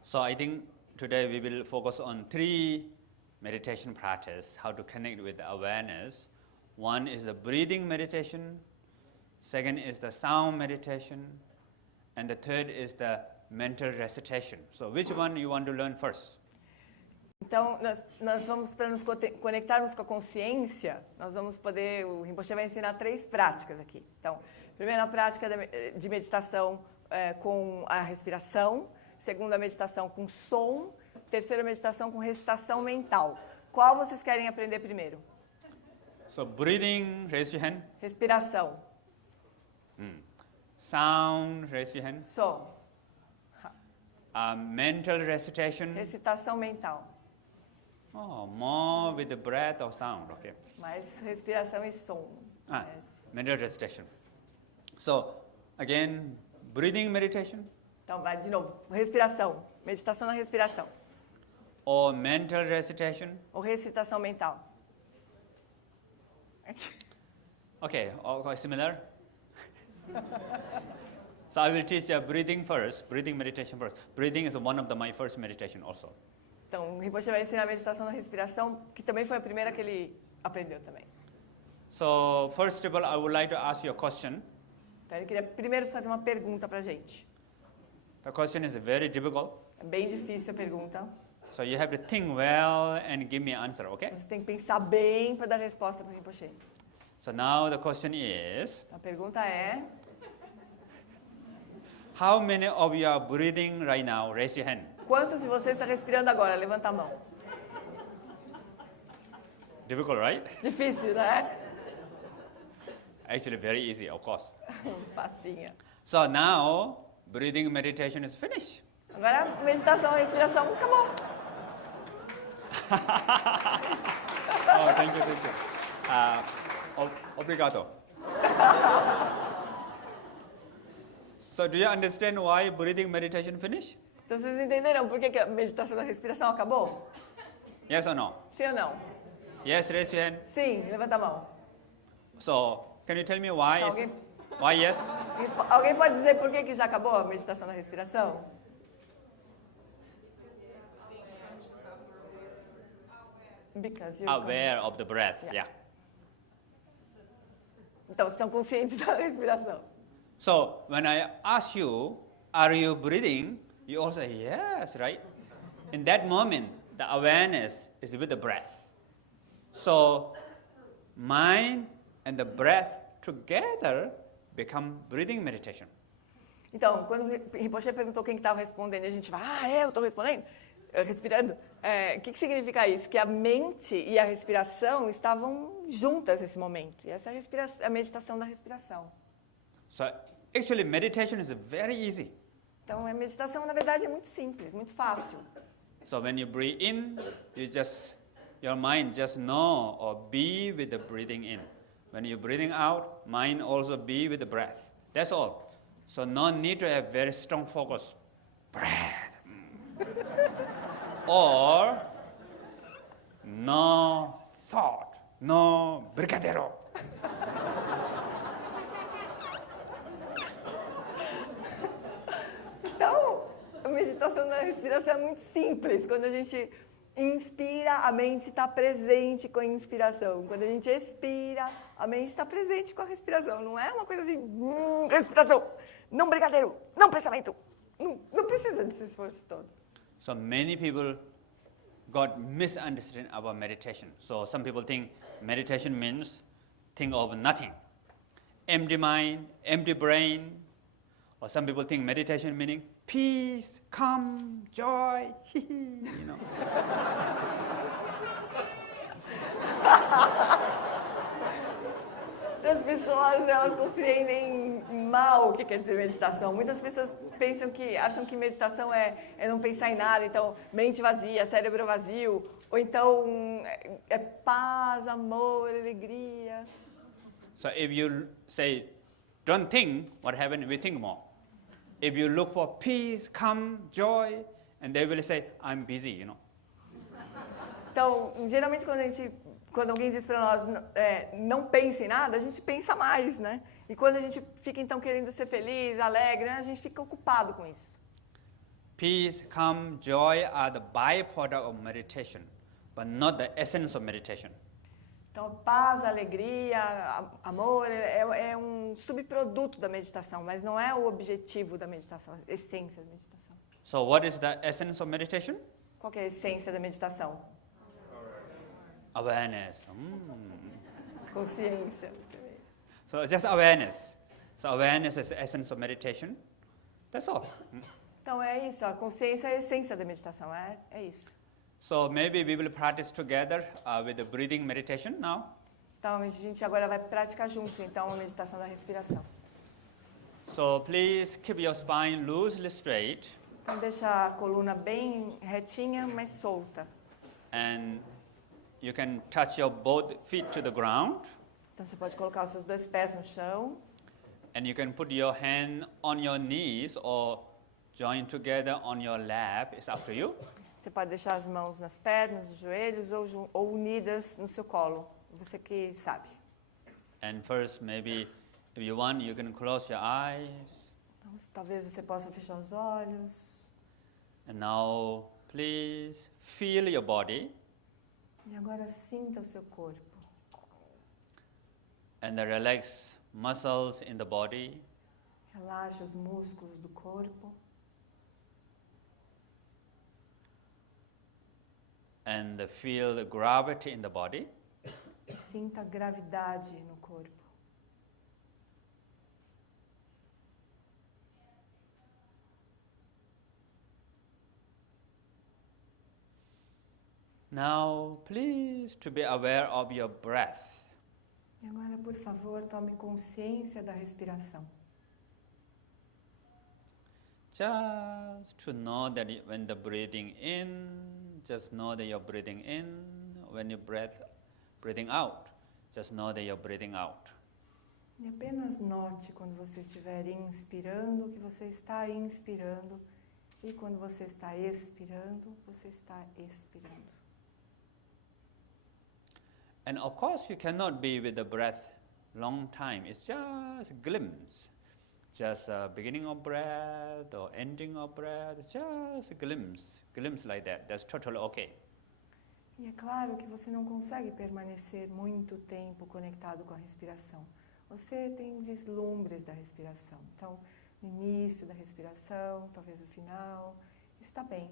So I think today we will focus on 3 meditation practice, how to connect with awareness. One is the breathing meditation, second is the sound meditation, and the third is the mental recitation. So which one you want to learn first? Então, nós vamos, para nos conectarmos com a consciência, nós vamos poder, o Rinpoche vai ensinar 3 práticas aqui. Então, primeira prática de meditação com a respiração, segunda meditação com som, terceira meditação com recitação mental. Qual vocês querem aprender primeiro? So breathing, raise your hand. Respiração. Sound, raise your hand. Som. Mental recitation. Recitação mental. Oh, more with the breath or sound, okay. Mais respiração e som. Mental recitation. So, again, breathing meditation. Então, vai de novo. Respiração. Meditação na respiração. Or mental recitation. Ou recitação mental. Okay, all quite similar. So I will teach breathing first, breathing meditation first. Breathing is one of my first meditation also. Então, o Rinpoche vai ensinar a meditação na respiração, que também foi a primeira que ele aprendeu também. So, first of all, I would like to ask you a question. Então, ele queria primeiro fazer uma pergunta para a gente. The question is very difficult. É bem difícil a pergunta. So you have to think well and give me an answer, okay? Então, você tem que pensar bem para dar resposta para o Rinpoche. So now the question is, A pergunta é: how many of you are breathing right now? Raise your hand. quantos de vocês estão respirando agora? Levanta a mão. Difficult, right? Difícil, né? Actually very easy, of course. Facinha. So now, breathing meditation is finished. Agora a meditação, a respiração acabou. Oh, thank you. Obrigado. So do you understand why breathing meditation finished? Então vocês entenderam por que a meditação da respiração acabou? Yes or no? Sim ou não? Yes, raise your hand. Sim, levanta a mão. So, can you tell me why? Alguém, Why yes? alguém pode dizer por que já acabou a meditação da respiração? Because you're Aware of the breath. Yeah. Yeah. Então, vocês estão conscientes da respiração. So when I ask you, are you breathing? You all say yes, right? in that moment, the awareness is with the breath. So, mind and the breath together become breathing meditation. Então, quando o Rinpoche perguntou quem estava respondendo, a gente vai, eu estou respondendo, respirando. O que significa isso? Que a mente e a respiração estavam juntas nesse momento. E essa é a meditação da respiração. So, actually, meditation is very easy. Então, a meditação, na verdade, é muito simples, muito fácil. So, when you breathe in, your mind just know or be with the breathing in. When you're breathing out, mind also be with the breath. That's all. So no need to have very strong focus. Breath. Or no thought, no brigadeiro. Então, a meditação da respiração é muito simples. Quando a gente inspira, a mente está presente com a inspiração. Quando a gente expira, a mente está presente com a respiração. Não é uma coisa assim, respiração, não brigadeiro, não pensamento. Não precisa desse esforço todo. So many people got misunderstanding about meditation. So some people think meditation means think of nothing. Empty mind, empty brain. Or some people think meditation meaning peace, calm, joy, you know. As pessoas, elas compreendem mal o que quer dizer meditação. Muitas pessoas acham que meditação é não pensar em nada, então mente vazia, cérebro vazio, ou então é paz, amor, alegria. So if you say, don't think, what happens? We think more. If you look for peace, calm, joy, and they will say, I'm busy, you know. Então, geralmente quando alguém diz para nós não pense em nada, a gente pensa mais, né? E quando a gente fica então querendo ser feliz, alegre, né? A gente fica ocupado com isso. Peace, calm, joy are the byproduct of meditation, but not the essence of meditation. Então, paz, alegria, amor é um subproduto da meditação, mas não é o objetivo da meditação, a essência da meditação. So what is the essence of meditation? Qual que é a essência da meditação? Awareness. Consciência. So just awareness. So awareness is the essence of meditation. That's all. Então é isso, a consciência é a essência da meditação, é isso. So maybe we will practice together with the breathing meditation now. Então a gente agora vai praticar juntos então a meditação da respiração. So please keep your spine loosely straight. Então deixa a coluna bem retinha, mas solta. And you can touch your both feet to the ground. Então você pode colocar os seus dois pés no chão. And you can put your hand on your knees or join together on your lap. It's up to you. Você pode deixar as mãos nas pernas, nos joelhos ou unidas no seu colo. Você que sabe. And first, maybe if you want, you can close your eyes. Então, talvez você possa fechar os olhos. And now, please feel your body. E agora sinta o seu corpo. And the relax muscles in the body. Relaxa os músculos do corpo. And feel the gravity in the body. Sinta a gravidade no corpo. Now, please to be aware of your breath. E agora, por favor, tome consciência da respiração. Just to know that when the breathing in, just know that you're breathing in. When you breathing out, just know that you're breathing out. E apenas note quando você estiver inspirando que você está inspirando. E quando você está expirando, você está expirando. And of course, you cannot be with the breath long time. It's just a glimpse. Just a beginning of breath or ending of breath, just a glimpse like that. That's totally okay. E é claro que você não consegue permanecer muito tempo conectado com a respiração. Você tem vislumbres da respiração. Então, no início da respiração, talvez no final, está bem.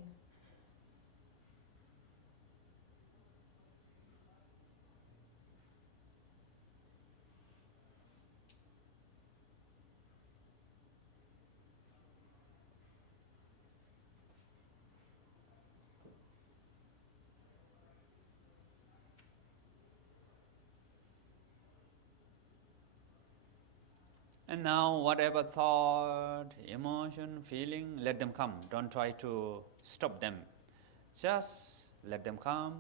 And now whatever thought, emotion, feeling, let them come. Don't try to stop them. Just let them come,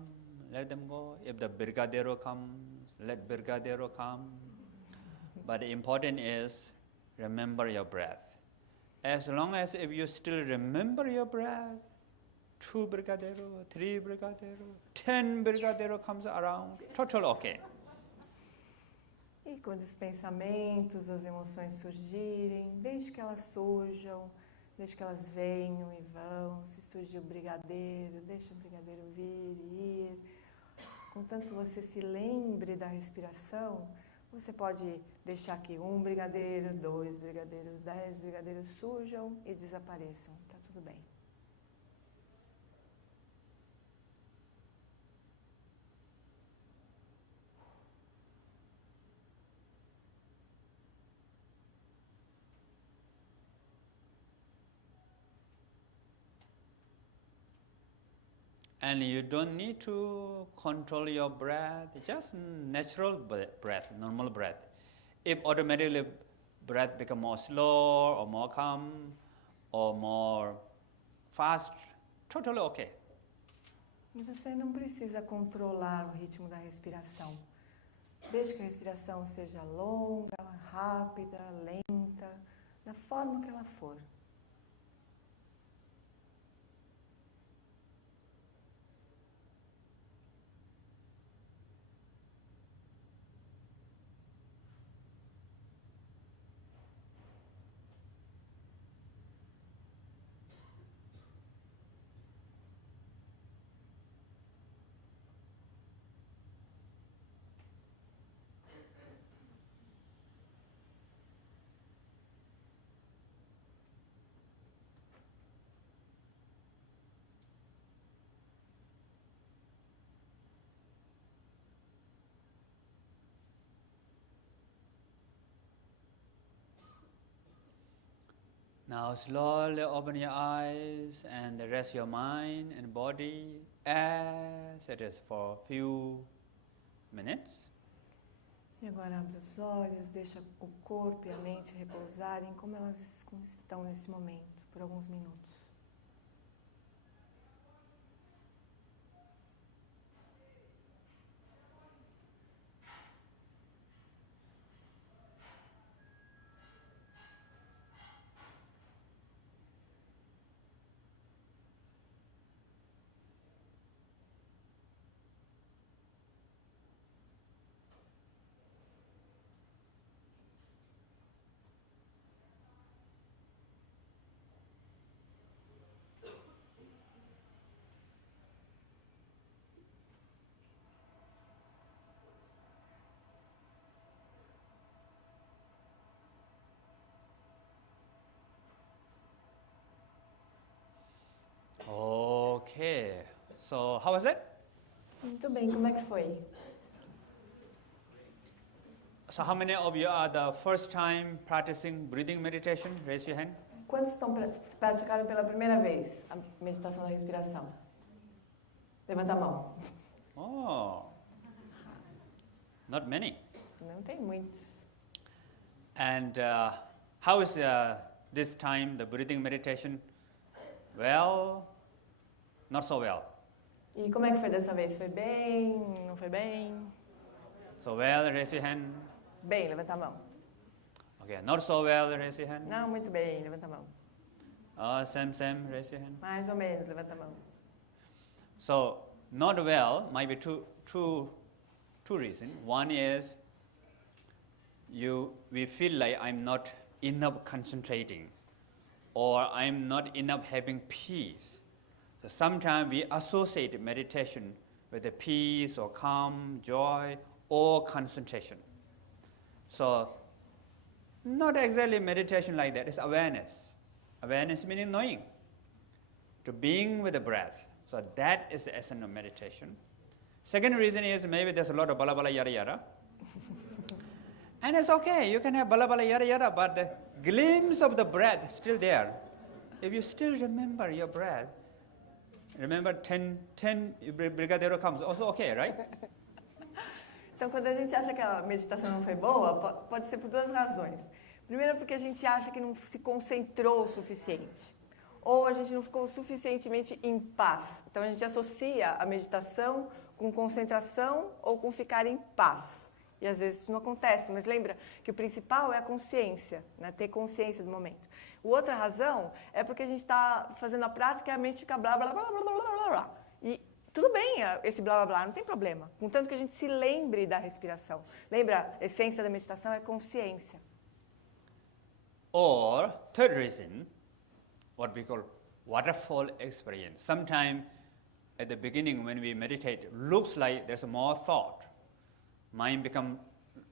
let them go. If the Brigadero comes, let Brigadero come. But the important is remember your breath. As long as if you still remember your breath, 2 Brigadero, 3 Brigadero, 10 Brigadero comes around, total okay. E quando os pensamentos, as emoções surgirem, deixe que elas surjam, deixe que elas venham e vão. Se surgir o brigadeiro, deixe o brigadeiro vir e ir. Contanto que você se lembre da respiração, você pode deixar que 1 brigadeiro, 2 brigadeiros, 10 brigadeiros surjam e desapareçam. Tá tudo bem. And you don't need to control your breath, just natural breath, normal breath. If automatically breath become more slow or more calm or more fast, totally okay. E você não precisa controlar o ritmo da respiração. Deixe que a respiração seja longa, rápida, lenta, da forma que ela for. Now slowly open your eyes and rest your mind and body as it is for a few minutes. E agora abre os olhos, deixa o corpo e a mente repousarem como elas estão nesse momento, por alguns minutos. Okay, so how was it? Muito bem, como é que foi? So how many of you are the first time practicing breathing meditation? Raise your hand. Quantos praticaram pela primeira vez a meditação da respiração? Levanta a mão. Oh, not many. Não tem muitos. And how is this time the breathing meditation? Well, not so well. E como é que foi dessa vez? Foi bem? Não foi bem? So well, raise your hand. Bem, levanta a mão. Okay, not so well, raise your hand. Não, muito bem, levanta a mão. Same, raise your hand. Mais ou menos, levanta a mão. So not well might be two reasons. One is we feel like I'm not enough concentrating, or I'm not enough having peace. So sometimes we associate meditation with the peace or calm, joy, or concentration. So not exactly meditation like that, it's awareness. Awareness meaning knowing, to being with the breath. So that is the essence of meditation. Second reason is maybe there's a lot of bala bala yada yada. And it's okay, you can have bala bala yada yada, but the glimpse of the breath is still there. If you still remember your breath, remember 10 brigadeiro comes, also okay, right? Então, quando a gente acha que a meditação não foi boa, pode ser por duas razões. Primeiro porque a gente acha que não se concentrou o suficiente. Ou a gente não ficou suficientemente em paz. Então a gente associa a meditação com concentração ou com ficar em paz. E às vezes isso não acontece, mas lembra que o principal é a consciência, né? Ter consciência do momento. Outra razão é porque a gente está fazendo a prática e a mente fica blá, blá, blá, blá, blá, blá, blá. E tudo bem esse blá, blá, blá, não tem problema. Contanto que a gente se lembre da respiração. Lembra, a essência da meditação é consciência. Or, third reason, what we call waterfall experience. Sometimes at the beginning when we meditate, looks like there's more thought. Mind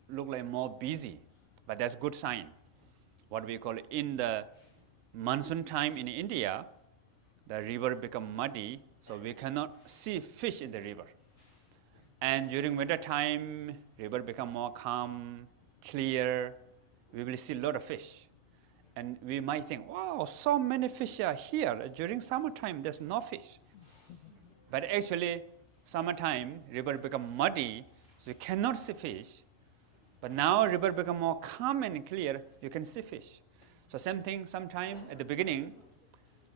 look like more busy, but that's good sign. What we call in the monsoon time in India, the river become muddy, so we cannot see fish in the river. And during winter time, river become more calm, clear, we will see a lot of fish. And we might think, wow, so many fish are here. During summertime, there's no fish. But actually, summertime, river become muddy, so you cannot see fish. But now river become more calm and clear, you can see fish. So same thing, sometime at the beginning,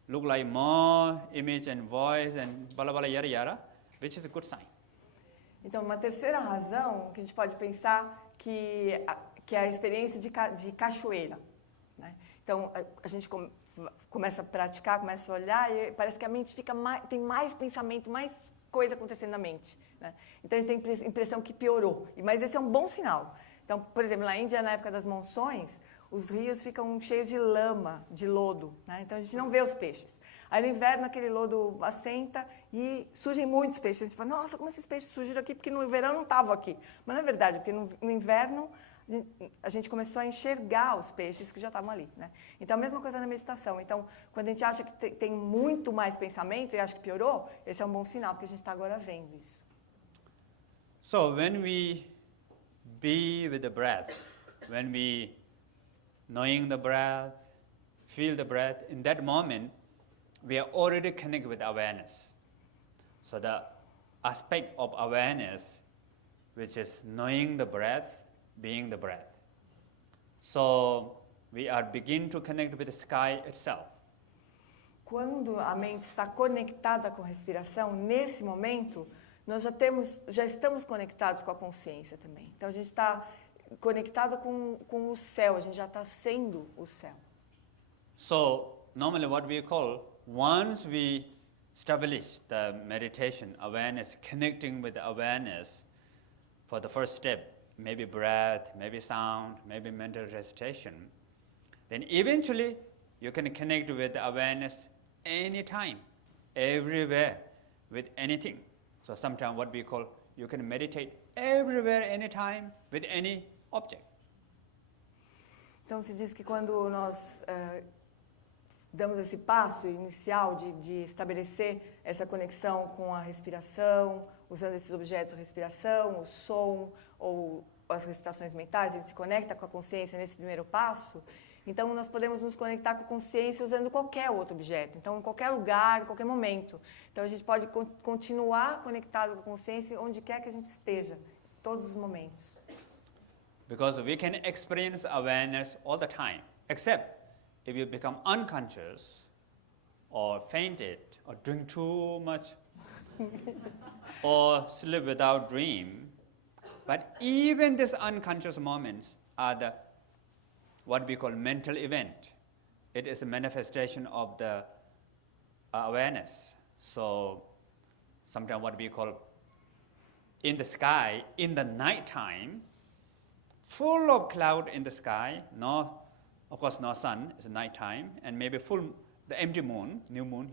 look like more image and voice and blah, blah, yada, yada, which is a good sign. Então, uma terceira razão que a gente pode pensar que é a experiência de cachoeira. Né? Então, a gente começa a praticar, começa a olhar e parece que a mente tem mais pensamento, mais coisa acontecendo na mente. Né? Então, a gente tem a impressão que piorou. Mas esse é um bom sinal. Então, por exemplo, na Índia, na época das monções, os rios ficam cheios de lama, de lodo. Né? Então, a gente não vê os peixes. Aí, no inverno, aquele lodo assenta e surgem muitos peixes. A gente fala, nossa, como esses peixes surgiram aqui? Porque no verão não estavam aqui. Mas, na verdade, porque no inverno a gente começou a enxergar os peixes que já estavam ali. Né? Então, a mesma coisa na meditação. Então, quando a gente acha que tem muito mais pensamento e acha que piorou, esse é um bom sinal, porque a gente está agora vendo isso. So, when we be with the breath, when we knowing the breath, feel the breath, in that moment, we are already connected with awareness. So the aspect of awareness, which is knowing the breath, being the breath. So we are begin to connect with the sky itself. Quando a mente está conectada com a respiração, nesse momento, nós já estamos conectados com a consciência também. Então a gente está conectado com o céu, a gente já está sendo o céu. So normally what we call, once we establish the meditation, awareness, connecting with the awareness for the first step, maybe breath, maybe sound, maybe mental recitation, then eventually you can connect with the awareness anytime, everywhere, with anything. So sometimes what we call, you can meditate everywhere, anytime, with any object. Então se diz que quando nós damos esse passo inicial de estabelecer essa conexão com a respiração, usando esses objetos de respiração, o som ou as recitações mentais, a gente se conecta com a consciência nesse primeiro passo, então nós podemos nos conectar com a consciência usando qualquer outro objeto, então em qualquer lugar, em qualquer momento. Então a gente pode continuar conectado com a consciência onde quer que a gente esteja, em todos os momentos. Because we can experience awareness all the time, except if you become unconscious or fainted or drink too much or sleep without dream. But even these unconscious moments are what we call mental event. It is a manifestation of the awareness. So sometimes what we call in the sky, in the nighttime, full of cloud in the sky, of course no sun, it's nighttime, and maybe the empty moon, new moon,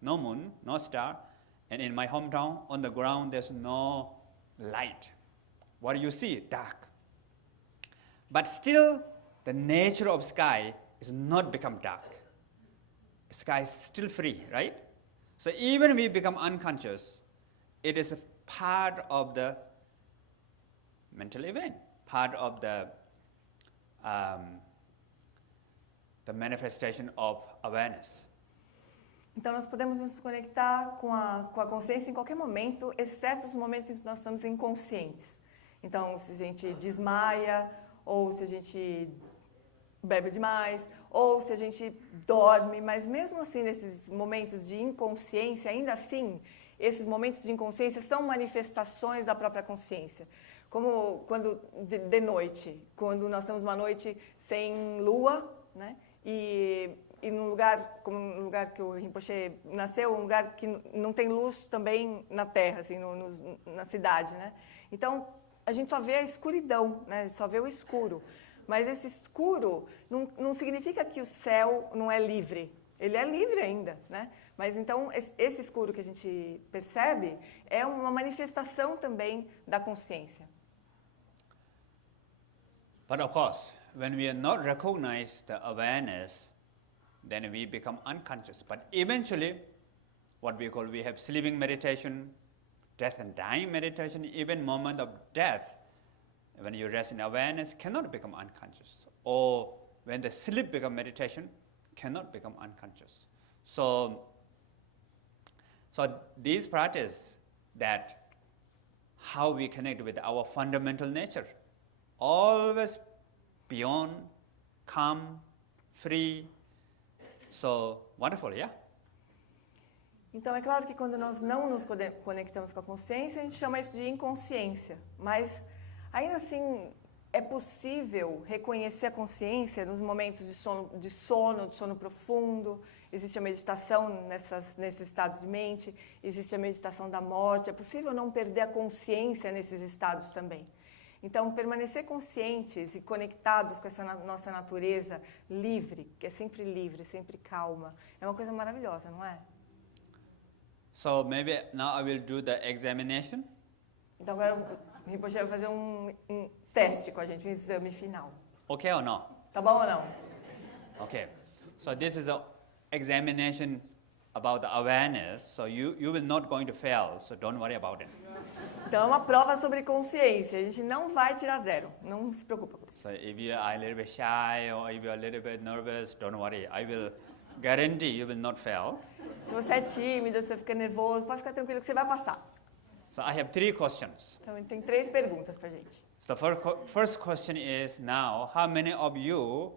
no moon, no star, and in my hometown, on the ground, there's no light. What do you see? Dark. But still, the nature of sky is not become dark. Sky is still free, right? So even we become unconscious, it is a part of the mental event, part of the manifestation of awareness. Então nós podemos nos conectar com a consciência em qualquer momento, exceto os momentos em que nós estamos inconscientes. Então, se a gente desmaia, ou se a gente bebe demais, ou se a gente dorme, mas mesmo assim, nesses momentos de inconsciência, ainda assim, esses momentos de inconsciência são manifestações da própria consciência. Como quando de noite, quando nós temos uma noite sem lua, né? E num lugar, como no lugar que o Rinpoche nasceu, um lugar que não tem luz também na terra, assim, na cidade, né? Então, a gente só vê a escuridão, né? Só vê o escuro. Mas esse escuro não significa que o céu não é livre. Ele é livre ainda, né? Mas então, esse escuro que a gente percebe é uma manifestação também da consciência. But of course, when we are not recognize the awareness, then we become unconscious. But eventually, what we call, we have sleeping meditation, death and dying meditation, even moment of death, when you rest in awareness, cannot become unconscious. Or when the sleep become meditation, cannot become unconscious. So these practice that how we connect with our fundamental nature, always beyond, calm, free. So wonderful, yeah? Então, é claro que quando nós não nos conectamos com a consciência, a gente chama isso de inconsciência. Mas, ainda assim, é possível reconhecer a consciência nos momentos de sono profundo. Existe a meditação nesses estados de mente, existe a meditação da morte. É possível não perder a consciência nesses estados também. Então, permanecer conscientes e conectados com essa nossa natureza livre, que é sempre calma, é uma coisa maravilhosa, não é? So maybe now I will do the examination. Então agora o Rinpoche vai fazer um teste com a gente, um exame final. Okay or not? Tá bom ou não? Okay. So this is an examination about the awareness. So you will not going to fail. So don't worry about it. Então é uma prova sobre consciência. A gente não vai tirar zero. Não se preocupa com isso. So if you are a little bit shy or if you are a little bit nervous, don't worry. I will guarantee you will not fail. Se você é tímido, se você fica nervoso, pode ficar tranquilo que você vai passar. So I have 3 questions. Então tem 3 perguntas pra gente. The first question is now, how many of you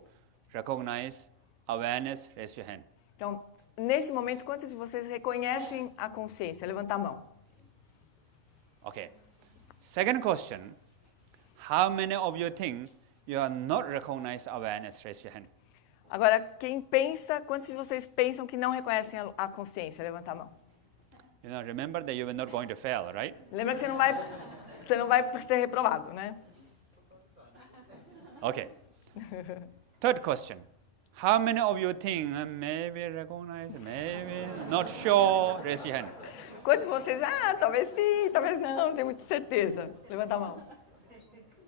recognize awareness? Raise your hand. Então, nesse momento, quantos de vocês reconhecem a consciência? Levanta a mão. Okay. Second question, how many of you think you are not recognize awareness? Raise your hand. Agora, quem pensa, quantos de vocês pensam que não reconhecem a consciência? Levanta a mão. You know, remember that you are not going to fail, right? Lembra que você não vai ser reprovado, né? Okay. Third question, how many of you think maybe recognize, maybe not sure? Raise your hand. Quantos de vocês, talvez sim, talvez não tenho muita certeza? Levanta a mão.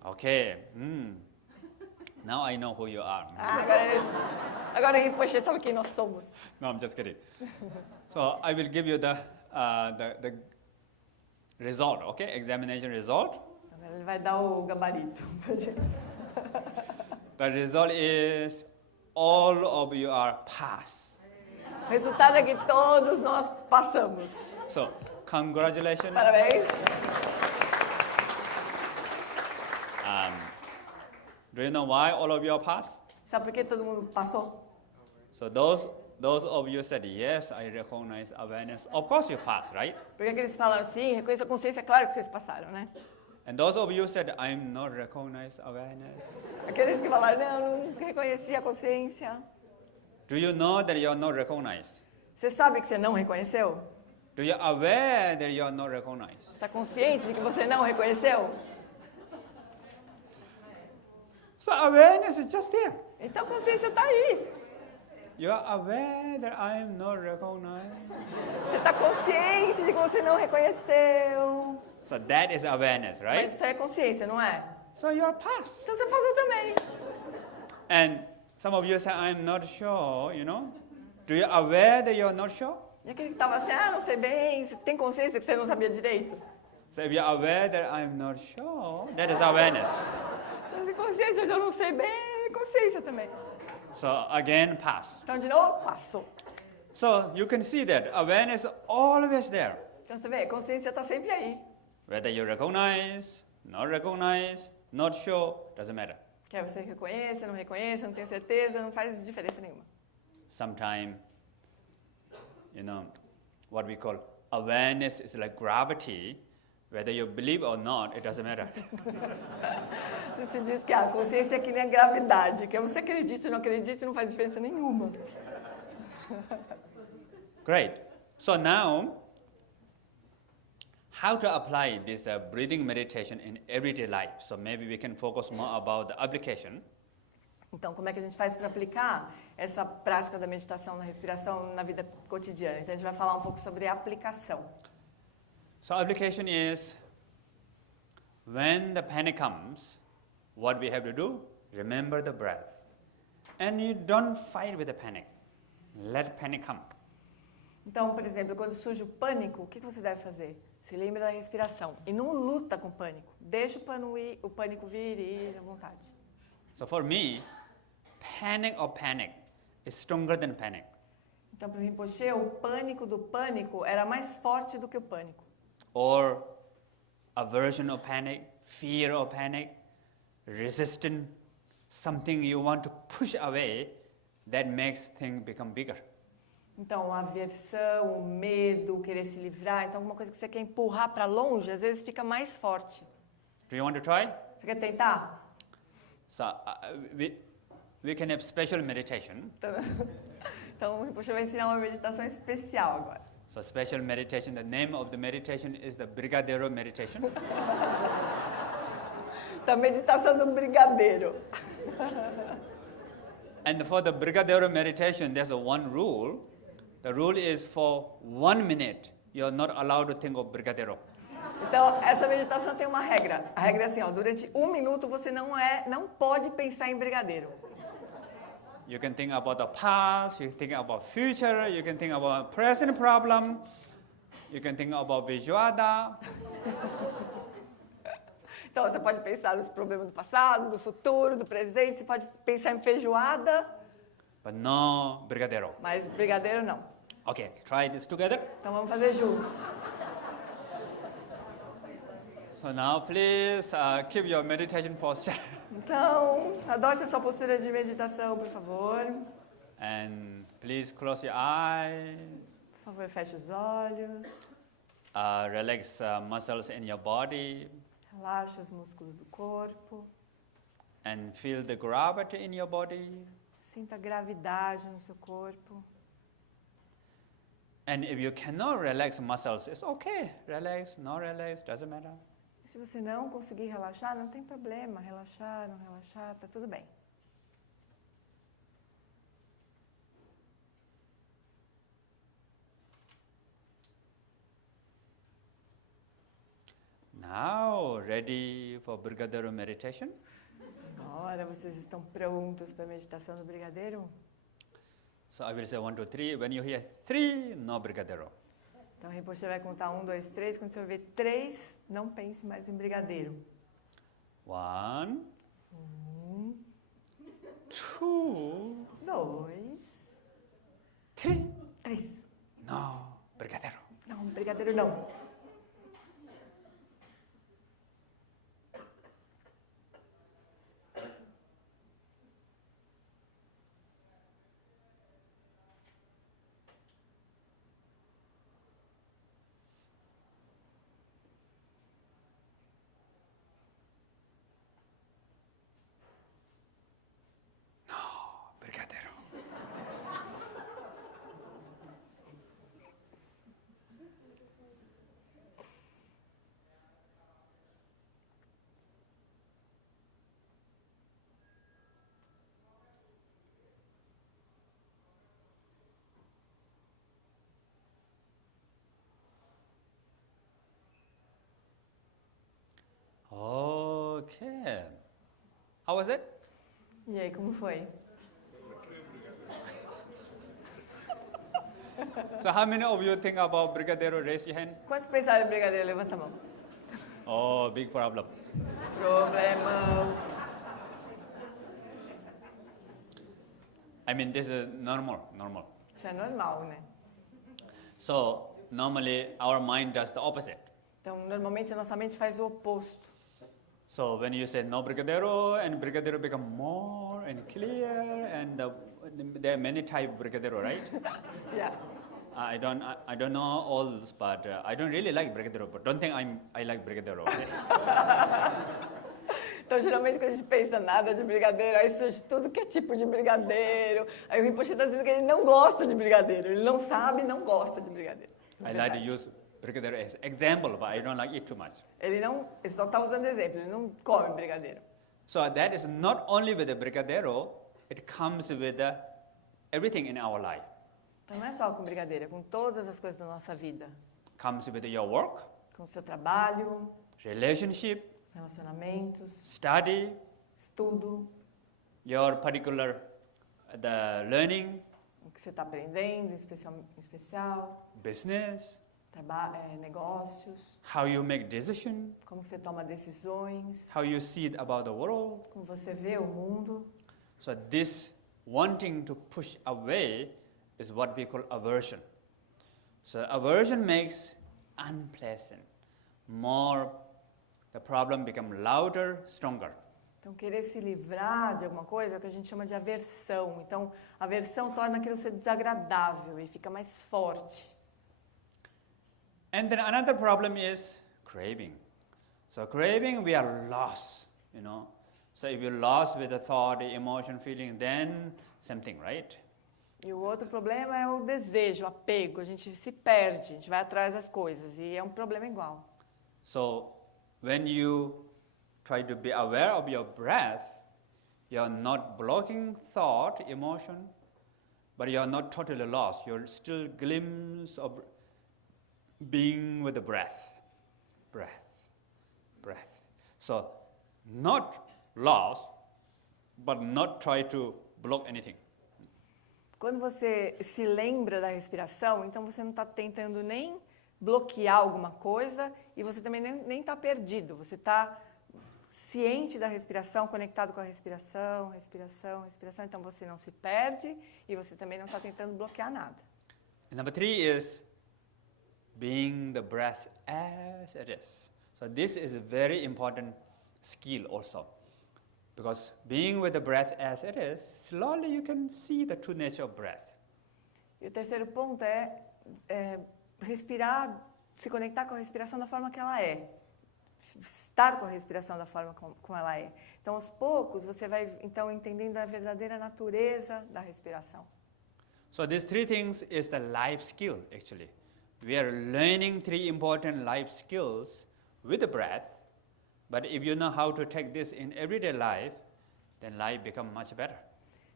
Okay. Now I know who you are. Agora a Rinpoche sabe quem nós somos. No, I'm just kidding. So I will give you the result, okay? Examination result. Agora ele vai dar o gabarito pra gente. The result is all of you are pass. O resultado é que todos nós passamos. So, congratulations. Parabéns. Do you know why all of you are pass? Sabe por que todo mundo passou? So those of you said, yes, I recognize awareness. Of course you pass, right? Porque aqueles falaram assim, reconheça a consciência, claro que vocês passaram, né? And those of you said, I'm not recognize awareness. Aqueles que falaram, não reconheci a consciência. Do you know that you are not recognized? Você sabe que você não reconheceu? Do you aware that you are not recognized? Você está consciente de que você não reconheceu? So awareness is just there. Então a consciência está aí. You are aware that I am not recognized. Você está consciente de que você não reconheceu. So that is awareness, right? Mas isso é consciência, não é? So you are past. Então você passou também. And some of you say, I'm not sure, you know. Do you aware that you are not sure? E aquele que estava assim, não sei bem, você tem consciência que você não sabia direito? So if you are aware that I'm not sure, that is awareness. Mas consciência, eu não sei bem, é consciência também. So again, pass. Então, de novo, passou. So you can see that awareness is always there. Então, você vê, a consciência está sempre aí. Whether you recognize, not sure, doesn't matter. Quer você reconheça, não reconheça, não tenho certeza, não faz diferença nenhuma. Sometimes, what we call awareness is like gravity. Whether you believe or not, it doesn't matter. Se diz que a consciência é que nem a gravidade, que você acredite ou não acredite, não faz diferença nenhuma. Great. So now, how to apply this breathing meditation in everyday life? So maybe we can focus more about the application. Então, como é que a gente faz para aplicar essa prática da meditação na respiração na vida cotidiana? Então, a gente vai falar um pouco sobre a aplicação. So application is, when the panic comes, what we have to do? Remember the breath. And you don't fight with the panic. Let panic come. Então, por exemplo, quando surge o pânico, o que você deve fazer? Se lembra da respiração e não luta com o pânico. Deixa o pânico vir e ir à vontade. So for me, panic is stronger than panic. Então, para o Rinpoche, o pânico do pânico era mais forte do que o pânico. Or aversion of panic, fear of panic, resistance, something you want to push away, that makes things become bigger. Então, a aversão, o medo, querer se livrar, então alguma coisa que você quer empurrar para longe, às vezes fica mais forte. Do you want to try? Você quer tentar? So we can have special meditation. Então, o Rinpoche vai ensinar uma meditação especial agora. So special meditation, the name of the meditation is the Brigadeiro meditation. Então, a meditação do brigadeiro. And for the Brigadeiro meditation, there's one rule. The rule is for 1 minute, you're not allowed to think of Brigadeiro. Então, essa meditação tem uma regra. A regra é assim, durante 1 minuto você não pode pensar em brigadeiro. You can think about the past, you can think about future, you can think about present problem, you can think about Visuada. Então, você pode pensar nos problemas do passado, do futuro, do presente, você pode pensar em feijoada, But no Brigadeiro. mas brigadeiro não. Okay, try this together. Então, vamos fazer juntos. So now please keep your meditation posture. Então, adote a sua postura de meditação, por favor. And please close your eyes. Por favor, feche os olhos. Relax muscles in your body. Relaxa os músculos do corpo. And feel the gravity in your body. Sinta a gravidade no seu corpo. And if you cannot relax muscles, it's okay. Relax, not relax, doesn't matter. E se você não conseguir relaxar, não tem problema. Relaxar, não relaxar, tá tudo bem. Now, ready for Brigadeiro meditation? Agora vocês estão prontos para a meditação do brigadeiro? So I will say 1, 2, 3. When you hear 3, no Brigadeiro. Então, o Rinpoche vai contar 1, 2, 3. Quando você ouvir 3, não pense mais em brigadeiro. 1, 2, 2, 3. 3. No Brigadeiro. Não, brigadeiro não. Brigadeiro. Okay. How was it? E aí, como foi? So how many of you think about Brigadeiro? Raise your hand. Quantos pensaram em brigadeiro? Levanta a mão. Oh, big problem. Problemão. I mean, this is normal. Isso é normal, né? So normally our mind does the opposite. Então, normalmente a nossa mente faz o oposto. So when you say no brigadeiro, and brigadeiro become more and clear, and there are many type brigadeiro, right? Yeah. I don't know all this, but I don't really like brigadeiro. But don't think I like brigadeiro. Okay? Então, geralmente, quando a gente pensa nada de brigadeiro, aí surge tudo que é tipo de brigadeiro. Aí o Rinpoche está dizendo que ele não gosta de brigadeiro. Ele não sabe e não gosta de brigadeiro. I like to use brigadeiro as example, but I don't like it too much. Ele só está usando exemplo, ele não come brigadeiro. So that is not only with the brigadeiro, it comes with everything in our life. Então, não é só com brigadeiro, é com todas as coisas da nossa vida. Comes with your work, Com o seu trabalho, relationship, os relacionamentos, study, estudo, your particular the learning, o que você está aprendendo, em especial business, negócios, how you make decision, como você toma decisões, how you see it about the world. como você vê o mundo. So this wanting to push away is what we call aversion. So aversion makes unpleasant, more, the problem becomes louder, stronger. Então, querer se livrar de alguma coisa é o que a gente chama de aversão. Então, a aversão torna aquilo ser desagradável e fica mais forte. And then another problem is craving. So craving, we are lost, you know. So if you're lost with the thought, the emotion, feeling, then something, right? E o outro problema é o desejo, o apego. A gente se perde, a gente vai atrás das coisas e é um problema igual. So when you try to be aware of your breath, you're not blocking thought, emotion, but you're not totally lost. You're still glimpse of being with the breath, breath, breath. So not lost, but not try to block anything. Quando você se lembra da respiração, então você não está tentando nem bloquear alguma coisa e você também nem está perdido. Você está ciente da respiração, conectado com a respiração, respiração, respiração. Então você não se perde e você também não está tentando bloquear nada. And number 3 is being the breath as it is. So this is a very important skill also. Because being with the breath as it is, slowly you can see the true nature of breath. E o terceiro ponto é respirar, se conectar com a respiração da forma que ela é. Estar com a respiração da forma como ela é. Então, aos poucos, você vai então entendendo a verdadeira natureza da respiração. So these 3 things is the life skill actually. We are learning 3 important life skills with the breath. But if you know how to take this in everyday life, then life becomes much better.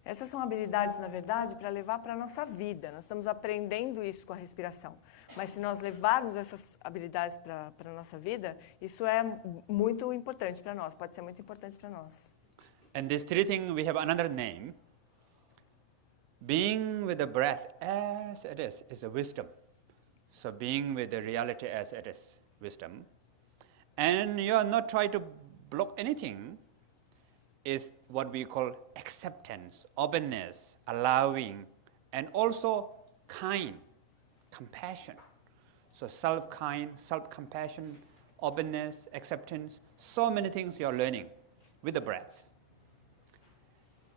Essas são habilidades, na verdade, para levar para a nossa vida. Nós estamos aprendendo isso com a respiração. Mas se nós levarmos essas habilidades para a nossa vida, isso é muito importante para nós, pode ser muito importante para nós. And these 3 things, we have another name. Being with the breath as it is the wisdom. So being with the reality as it is, wisdom. And you are not trying to block anything, is what we call acceptance, openness, allowing, and also kind, compassion. So self-kind, self-compassion, openness, acceptance, so many things you are learning with the breath.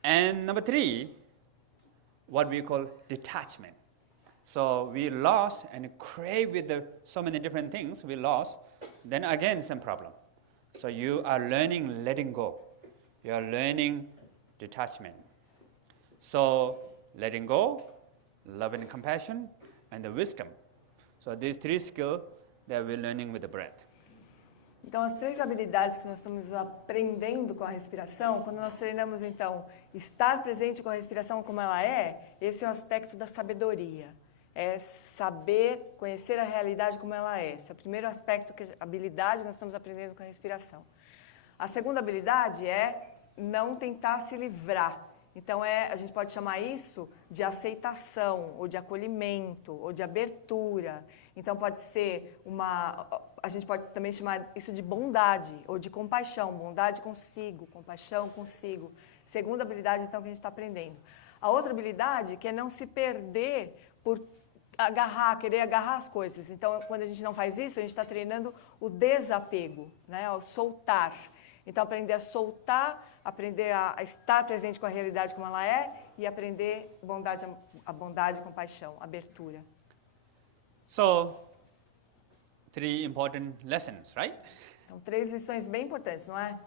And number 3, what we call detachment. So we lost and crave with so many different things we lost, then again some problem. So you are learning letting go. You are learning detachment. So letting go, love and compassion, and the wisdom. So these 3 skills that we're learning with the breath. Então, as 3 habilidades que nós estamos aprendendo com a respiração, quando nós treinamos, então, estar presente com a respiração como ela é, esse é o aspecto da sabedoria. É saber, conhecer a realidade como ela é. Esse é o primeiro aspecto, habilidade que nós estamos aprendendo com a respiração. A segunda habilidade é não tentar se livrar. Então, a gente pode chamar isso de aceitação, ou de acolhimento, ou de abertura. Então, pode ser a gente pode também chamar isso de bondade, ou de compaixão. Bondade consigo, compaixão consigo. Segunda habilidade, então, que a gente está aprendendo. A outra habilidade que é não se perder por querer agarrar as coisas. Então, quando a gente não faz isso, a gente está treinando o desapego, né? O soltar. Então, aprender a soltar, aprender a estar presente com a realidade como ela é e aprender a bondade, compaixão, abertura. So, 3 important lessons, right? Então, 3 lições bem importantes, não é?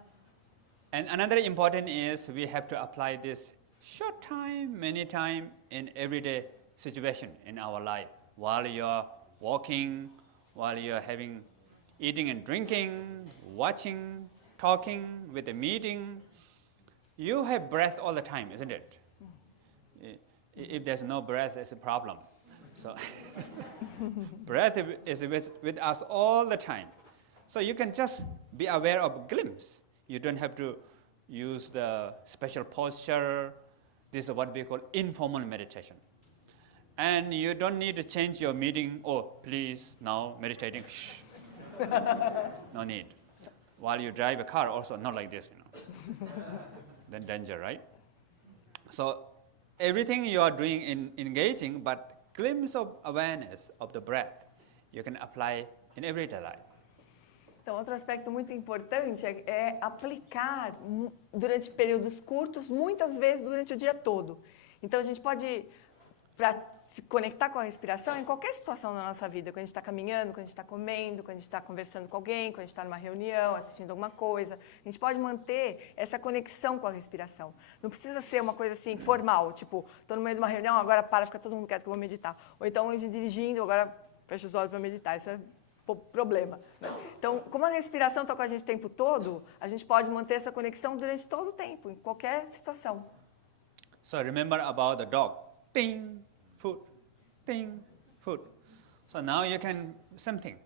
And another important is we have to apply this short time, many time in everyday situation in our life. While you're walking, while you're eating and drinking, watching, talking, with a meeting, you have breath all the time, isn't it? If there's no breath, it's a problem. So breath is with us all the time. So you can just be aware of glimpse. You don't have to use the special posture. This is what we call informal meditation. And you don't need to change your meeting. Oh, please, now meditating. Shh. No need. While you drive a car, also not like this, Then danger, right? So everything you are doing in engaging, but glimpse of awareness of the breath, you can apply in everyday life. Então, outro aspecto muito importante é aplicar durante períodos curtos, muitas vezes durante o dia todo. Então, a gente pode, para se conectar com a respiração em qualquer situação da nossa vida, quando a gente está caminhando, quando a gente está comendo, quando a gente está conversando com alguém, quando a gente está numa reunião, assistindo alguma coisa, a gente pode manter essa conexão com a respiração. Não precisa ser uma coisa assim formal, tipo, estou no meio de uma reunião, agora fica todo mundo quieto que eu vou meditar. Ou então, hoje dirigindo, agora fecho os olhos para meditar. Isso é problema. Né? Então, como a respiração está com a gente o tempo todo, a gente pode manter essa conexão durante todo o tempo, em qualquer situação. So remember about the dog. Ding, food, ding, food. So now you can, something.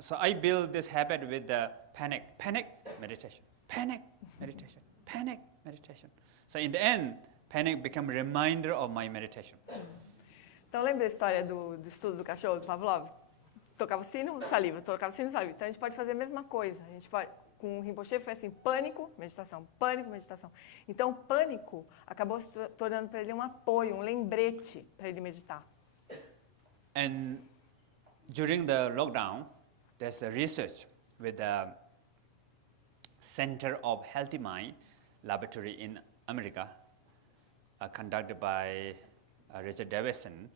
So I build this habit with the panic meditation, panic meditation, panic meditation. So in the end, panic become a reminder of my meditation. Então, lembra a história do estudo do cachorro, do Pavlov? Tocava o sino, saliva, tocava o sino, saliva. Então, a gente pode fazer a mesma coisa. A gente pode, com o Rinpoche foi assim, pânico, meditação, pânico, meditação. Então, o pânico acabou se tornando para ele um apoio, um lembrete para ele meditar. And during the lockdown, there's a research with the Center of Healthy Mind Laboratory in America, conducted by Richard Davidson.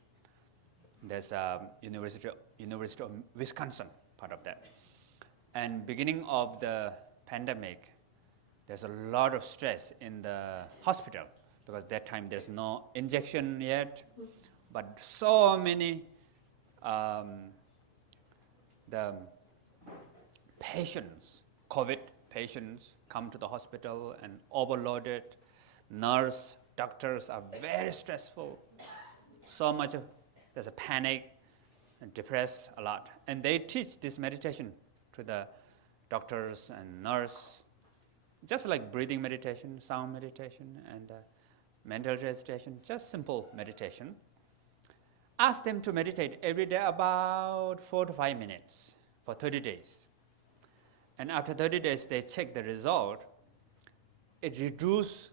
There's a University of Wisconsin, part of that. And beginning of the pandemic, there's a lot of stress in the hospital because that time there's no injection yet, but so many the patients, COVID patients, come to the hospital and overloaded. Nurse, doctors are very stressful. So much of there's a panic and depressed a lot. And they teach this meditation to the doctors and nurse, just like breathing meditation, sound meditation, and mental recitation, just simple meditation. Ask them to meditate every day about 4 to 5 minutes for 30 days. And after 30 days, they check the result. It reduces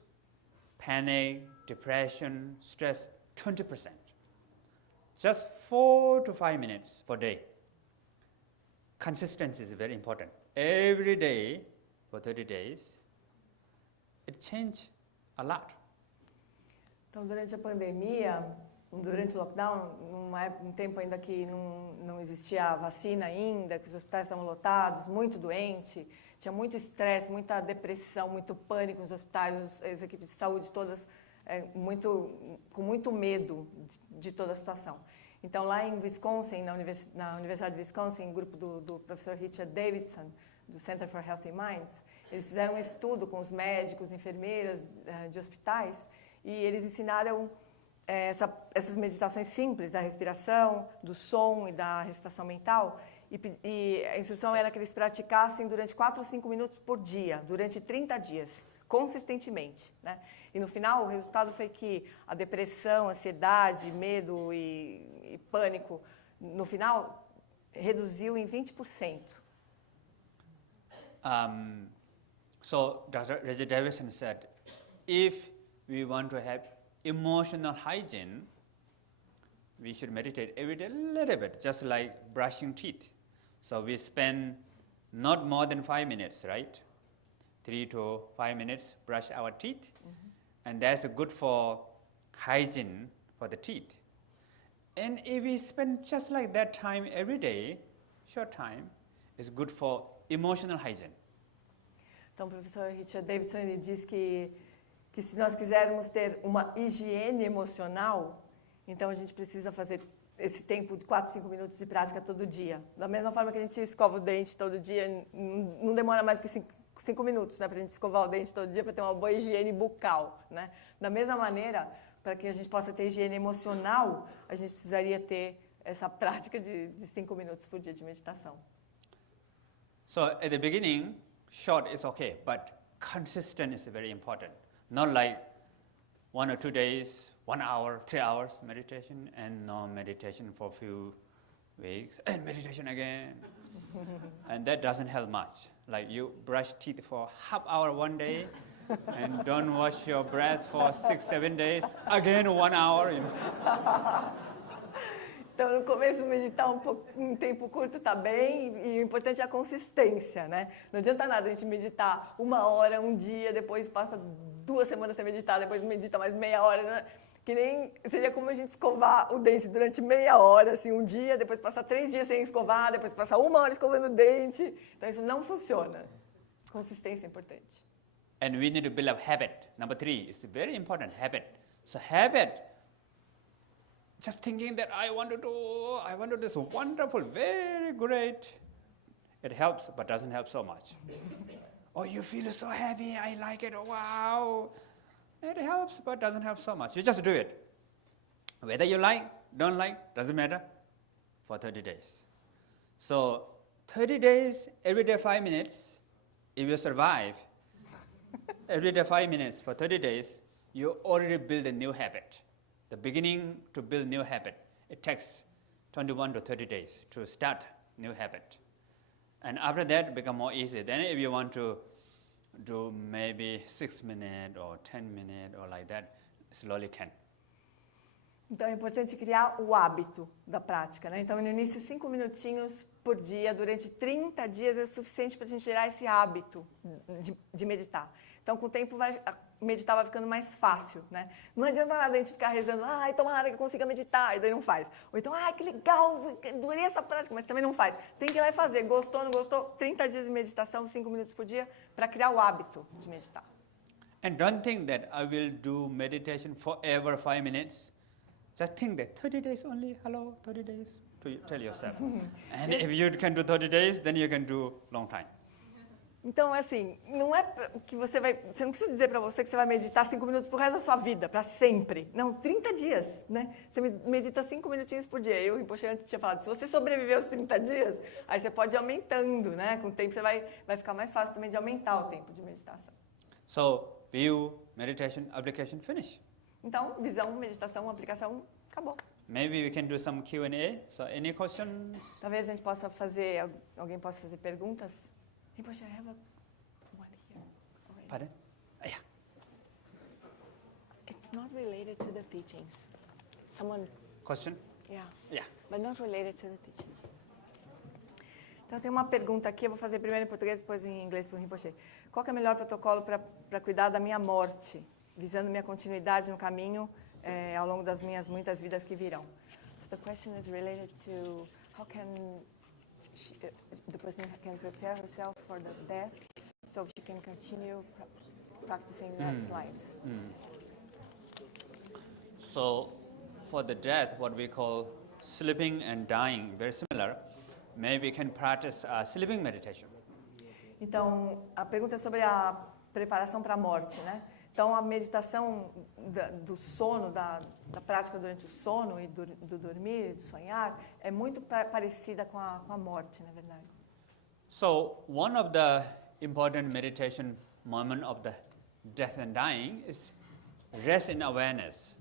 panic, depression, stress, 20%. Just 4 to 5 minutes per day. Consistency is very important. Every day for 30 days, it changed a lot. Então, durante a pandemia, durante o lockdown, um tempo ainda que não existia a vacina ainda, que os hospitais estavam lotados, muito doente, tinha muito estresse, muita depressão, muito pânico nos hospitais, as equipes de saúde todas com muito medo de toda a situação. Então, lá em Wisconsin, na Universidade de Wisconsin, em grupo do professor Richard Davidson, do Center for Healthy Minds, eles fizeram um estudo com os médicos, enfermeiras de hospitais, e eles ensinaram essas meditações simples da respiração, do som e da recitação mental, e a instrução era que eles praticassem durante 4 ou 5 minutos por dia, durante 30 dias, consistentemente, né? E no final, o resultado foi que a depressão, ansiedade, medo e pânico, no final, reduziu em 20%. So Dr. Richard Davidson said, if we want to have emotional hygiene, we should meditate every day a little bit, just like brushing teeth. So we spend not more than 5 minutes, right? 3 to 5 minutes, brush our teeth, and that's good for hygiene for the teeth. And if we spend just like that time every day, short time, it's good for emotional hygiene. Então, o professor Richard Davidson ele diz que se nós quisermos ter uma higiene emocional, então a gente precisa fazer esse tempo de 4, 5 minutos de prática todo dia. Da mesma forma que a gente escova o dente todo dia, não demora mais que 5 minutos, né, para a gente escovar o dente todo dia para ter uma boa higiene bucal, né? Da mesma maneira, para que a gente possa ter higiene emocional, a gente precisaria ter essa prática de 5 minutos por dia de meditação. So at the beginning, short is okay, but consistent is very important. Not like 1 or 2 days, 1 hour, 3 hours meditation, and no meditation for a few weeks, and meditation again. And that doesn't help much. Like you brush teeth for half hour one day, and don't wash your breath for 6, 7 days, again 1 hour, you know. Então, no começo, meditar um tempo curto está bem, e o importante é a consistência, né? Não adianta nada a gente meditar 1 hora, um dia, depois passa 2 semanas sem meditar, depois medita mais meia hora, né? Que nem seria como a gente escovar o dente durante meia hora, assim, um dia, depois passar 3 dias sem escovar, depois passar 1 hora escovando o dente. Então, isso não funciona. Consistência é importante. And we need to build up habit. Number 3 is a very important habit. So habit, just thinking that I want to do this wonderful, very great. It helps, but doesn't help so much. Oh, you feel so happy, I like it, oh, wow. It helps, but doesn't help so much. You just do it. Whether you like, don't like, doesn't matter, for 30 days. So 30 days, every day 5 minutes, if you survive, every day 5 minutes for 30 days, you already build a new habit. The beginning to build new habit, it takes 21 to 30 days to start new habit. And after that, it becomes more easy. Then if you want to do maybe 6 minutes or 10 minutes or like that, slowly can. Então, é importante criar o hábito da prática, né? Então, no início, 5 minutinhos por dia, durante 30 dias é suficiente para a gente gerar esse hábito de meditar. Então, com o tempo, meditar vai ficando mais fácil, né? Não adianta nada a gente ficar rezando, ai, tomara que eu consiga meditar, e daí não faz. Ou então, ai, que legal, adorei essa prática, mas também não faz. Tem que ir lá e fazer. Gostou, não gostou? 30 dias de meditação, 5 minutos por dia, para criar o hábito de meditar. And don't think that I will do meditation forever 5 minutes. Just think that 30 days only, hello, 30 days, to tell yourself. And if you can do 30 days, then you can do long time. Então, assim, não é que você não precisa dizer para você que você vai meditar 5 minutos pro resto da sua vida, para sempre. Não, 30 dias, né? Você medita 5 minutinhos por dia. Eu, o Rinpoche, antes tinha falado, se você sobreviver aos 30 dias, aí você pode ir aumentando, né? Com o tempo você vai ficar mais fácil também de aumentar o tempo de meditação. So, view, meditation, application, finish. Então, visão, meditação, aplicação, acabou. Maybe we can do some Q&A. So, any questions? Talvez a gente possa fazer, alguém possa fazer perguntas. Rinpoche, I have one here. Okay. Pardon? Yeah. It's not related to the teachings. Someone, Question? yeah, Yeah. but not related to the teaching. Então, tem uma pergunta aqui, eu vou fazer primeiro em português, depois em inglês para o Rinpoche. Qual que é o melhor protocolo para cuidar da minha morte, visando minha continuidade no caminho ao longo das minhas muitas vidas que virão? So the question is related to how can the person can prepare herself for the death so she can continue practicing next lives. So, for the death, what we call sleeping and dying, very similar. Maybe we can practice sleeping meditation. Então, a pergunta é sobre a preparação para a morte, né? Então, a meditação do sono, da prática durante o sono e do dormir e do sonhar é muito parecida com a morte, na verdade. So, one of the important meditation moment of the death and dying is rest in awareness.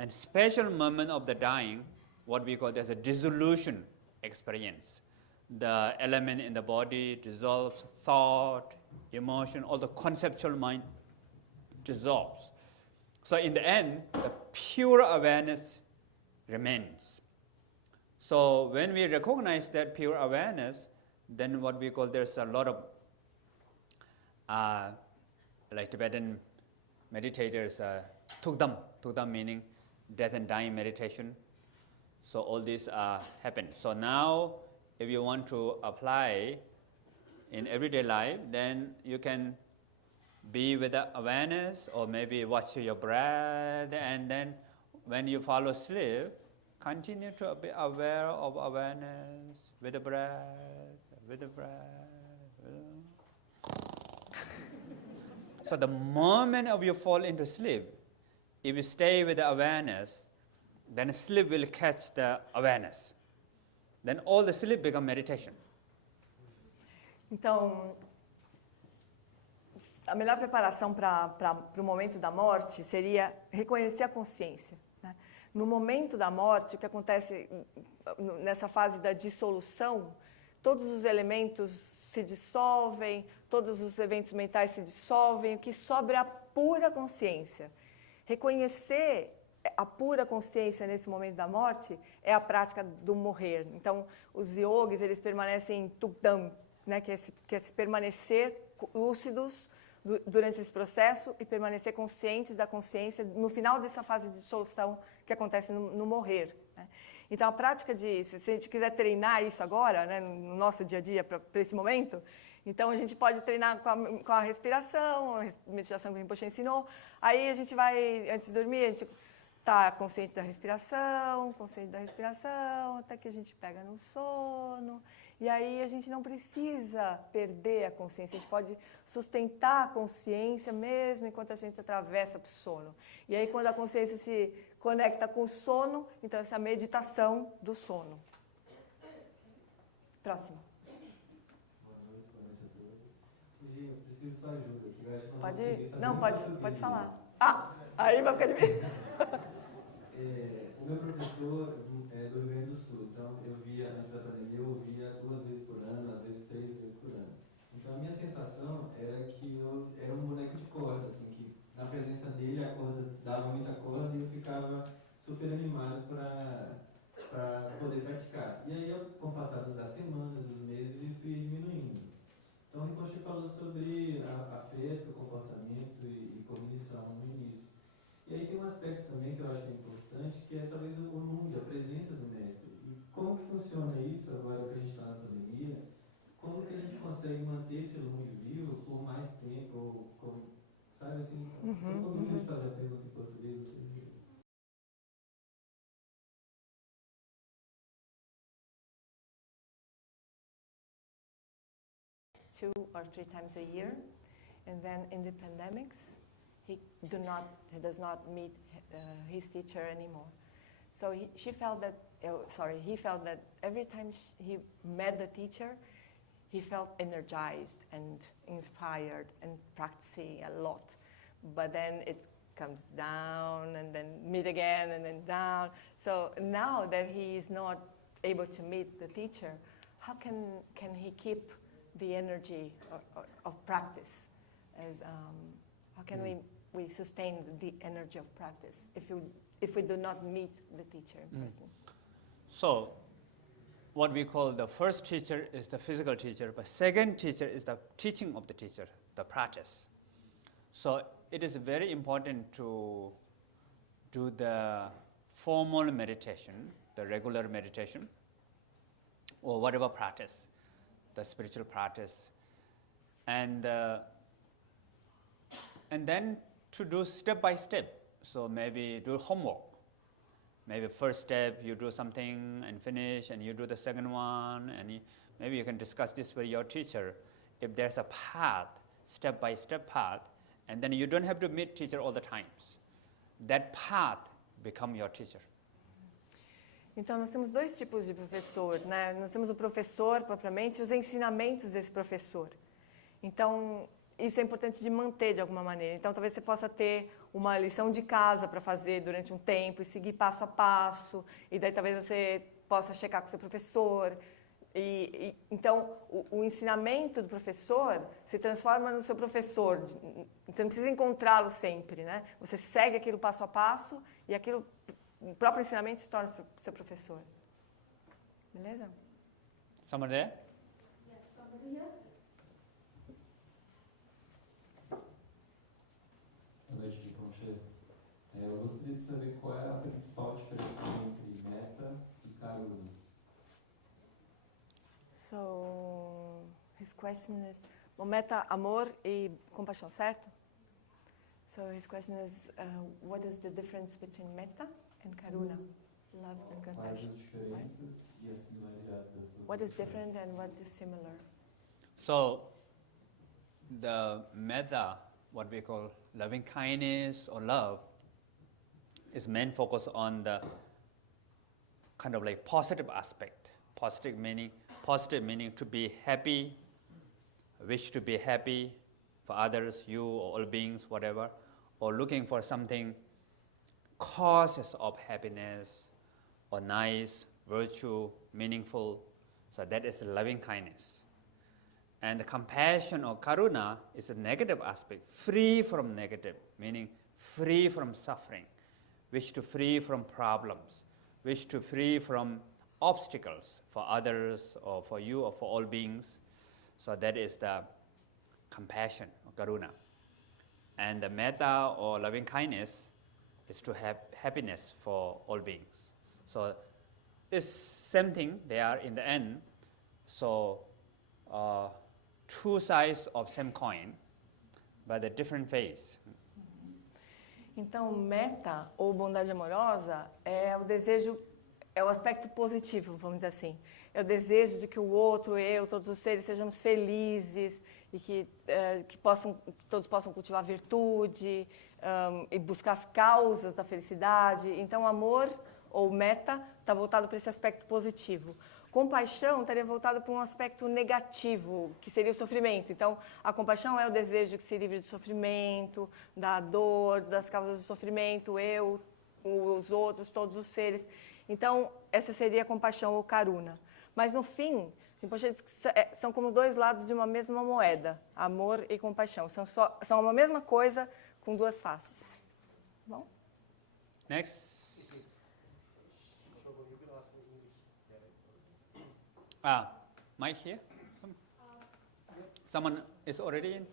And special moment of the dying, what we call there's a dissolution experience. The element in the body dissolves, thought, emotion, all the conceptual mind dissolves. So in the end, the pure awareness remains. So when we recognize that pure awareness, then what we call there's a lot of like Tibetan meditators, tukdam meaning death and dying meditation. So all these happen. So now, if you want to apply in everyday life, then you can be with the awareness, or maybe watch your breath, and then when you fall asleep, continue to be aware of awareness with the breath, with the breath. So the moment of you fall into sleep, if you stay with the awareness, then sleep will catch the awareness. Then all the sleep become meditation. Então, a melhor preparação para o momento da morte seria reconhecer a consciência, né? No momento da morte, o que acontece nessa fase da dissolução, todos os elementos se dissolvem, todos os eventos mentais se dissolvem, o que sobra é a pura consciência. Reconhecer a pura consciência nesse momento da morte é a prática do morrer. Então, os yogis, eles permanecem em tukdam, né, que é se permanecer lúcidos durante esse processo e permanecer conscientes da consciência no final dessa fase de dissolução que acontece no morrer, né? Então, a prática se a gente quiser treinar isso agora, né, no nosso dia a dia, para esse momento, então a gente pode treinar com a respiração, a meditação que o Rinpoche ensinou. Aí a gente vai, antes de dormir, a gente está consciente da respiração, até que a gente pega no sono. E aí a gente não precisa perder a consciência, a gente pode sustentar a consciência mesmo enquanto a gente atravessa para o sono. E aí quando a consciência se conecta com o sono, então essa é a meditação do sono. Próximo. Boa noite a todos. Hoje eu preciso de sua ajuda. Que eu acho que Pode? fazer Não, pode português. falar. Ah, aí vai ficar difícil. O meu professor é do Rio Grande do Sul, então eu via, antes da pandemia, eu ouvia 2 vezes por ano, às vezes 3 vezes por ano. Então a minha sensação era que eu era um boneco de corda, assim, que na presença dele a corda dava muita corda e eu ficava super animado para poder praticar. E aí, com o passar das semanas, dos meses, isso ia diminuindo. Então o Rinpoche falou sobre afeto, comportamento e cognição no início. E aí tem um aspecto também que eu acho que é importante, que é talvez o mundo, a presença do mestre. E como que funciona isso agora que a gente está na pandemia? Como que a gente consegue manter esse Lunge vivo por mais tempo? Ou como, sabe assim? Estou com dúvida de fazer a pergunta em português, não sei. 2 or 3 times a year, and then in the pandemics, he does not meet his teacher anymore. So he felt that every time he met the teacher, he felt energized and inspired and practicing a lot. But then it comes down and then meet again and then down. So now that he is not able to meet the teacher, how can he keep the energy of practice? How can we sustain the energy of practice if we do not meet the teacher in person? So, what we call the first teacher is the physical teacher, but second teacher is the teaching of the teacher, the practice. So it is very important to do the formal meditation, the regular meditation, or whatever practice, the spiritual practice, and then to do step by step. So maybe do homework. Maybe first step you do something and finish, and you do the second one, and maybe you can discuss this with your teacher. If there's a path, step by step path, and then you don't have to meet teacher all the times. That path become your teacher. Então, nós temos 2 tipos de professor, né? Nós temos o professor, propriamente, e os ensinamentos desse professor. Então, isso é importante de manter de alguma maneira. Então, talvez você possa ter uma lição de casa para fazer durante um tempo e seguir passo a passo, e daí talvez você possa checar com o seu professor. Então, o ensinamento do professor se transforma no seu professor. Você não precisa encontrá-lo sempre, né? Você segue aquilo passo a passo e aquilo, o próprio ensinamento se torna seu professor. Beleza? Someone there? Yes, somebody here? Rinpoche. Eu gostaria de saber qual é a principal diferença entre meta e karuna. So, his question is, well, meta, amor e compaixão, certo? So his question is, what is the difference between metta and karuna, love and Quais compassion? as diferenças e as similaridades dessas What duas is different and what is similar? So, the metta, what we call loving kindness or love, is main focus on the kind of like positive aspect. Positive meaning to be happy, wish to be happy for others, you or all beings, whatever, or looking for something causes of happiness or nice, virtue, meaningful. So that is loving kindness. And the compassion or karuna is a negative aspect, free from negative, meaning free from suffering, wish to free from problems, wish to free from obstacles for others or for you or for all beings. So that is the compassion or karuna. And the metta or loving kindness is to have happiness for all beings. So it's same thing, they are in the end. So two sides of same coin, but a different face. Então, meta ou bondade amorosa é o desejo, é o aspecto positivo, vamos dizer assim. É o desejo de que o outro, eu, todos os seres sejamos felizes e que todos possam cultivar virtude e buscar as causas da felicidade. Então, amor ou meta está voltado para esse aspecto positivo. Compaixão estaria voltado para um aspecto negativo, que seria o sofrimento. Então, a compaixão é o desejo de que se livre do sofrimento, da dor, das causas do sofrimento, eu, os outros, todos os seres. Então, essa seria a compaixão ou karuna. Mas, no fim, Rinpoche diz que são como dois lados de uma mesma moeda, amor e compaixão. São uma mesma coisa com duas faces. Bom? Next. Mic here? Someone is already in?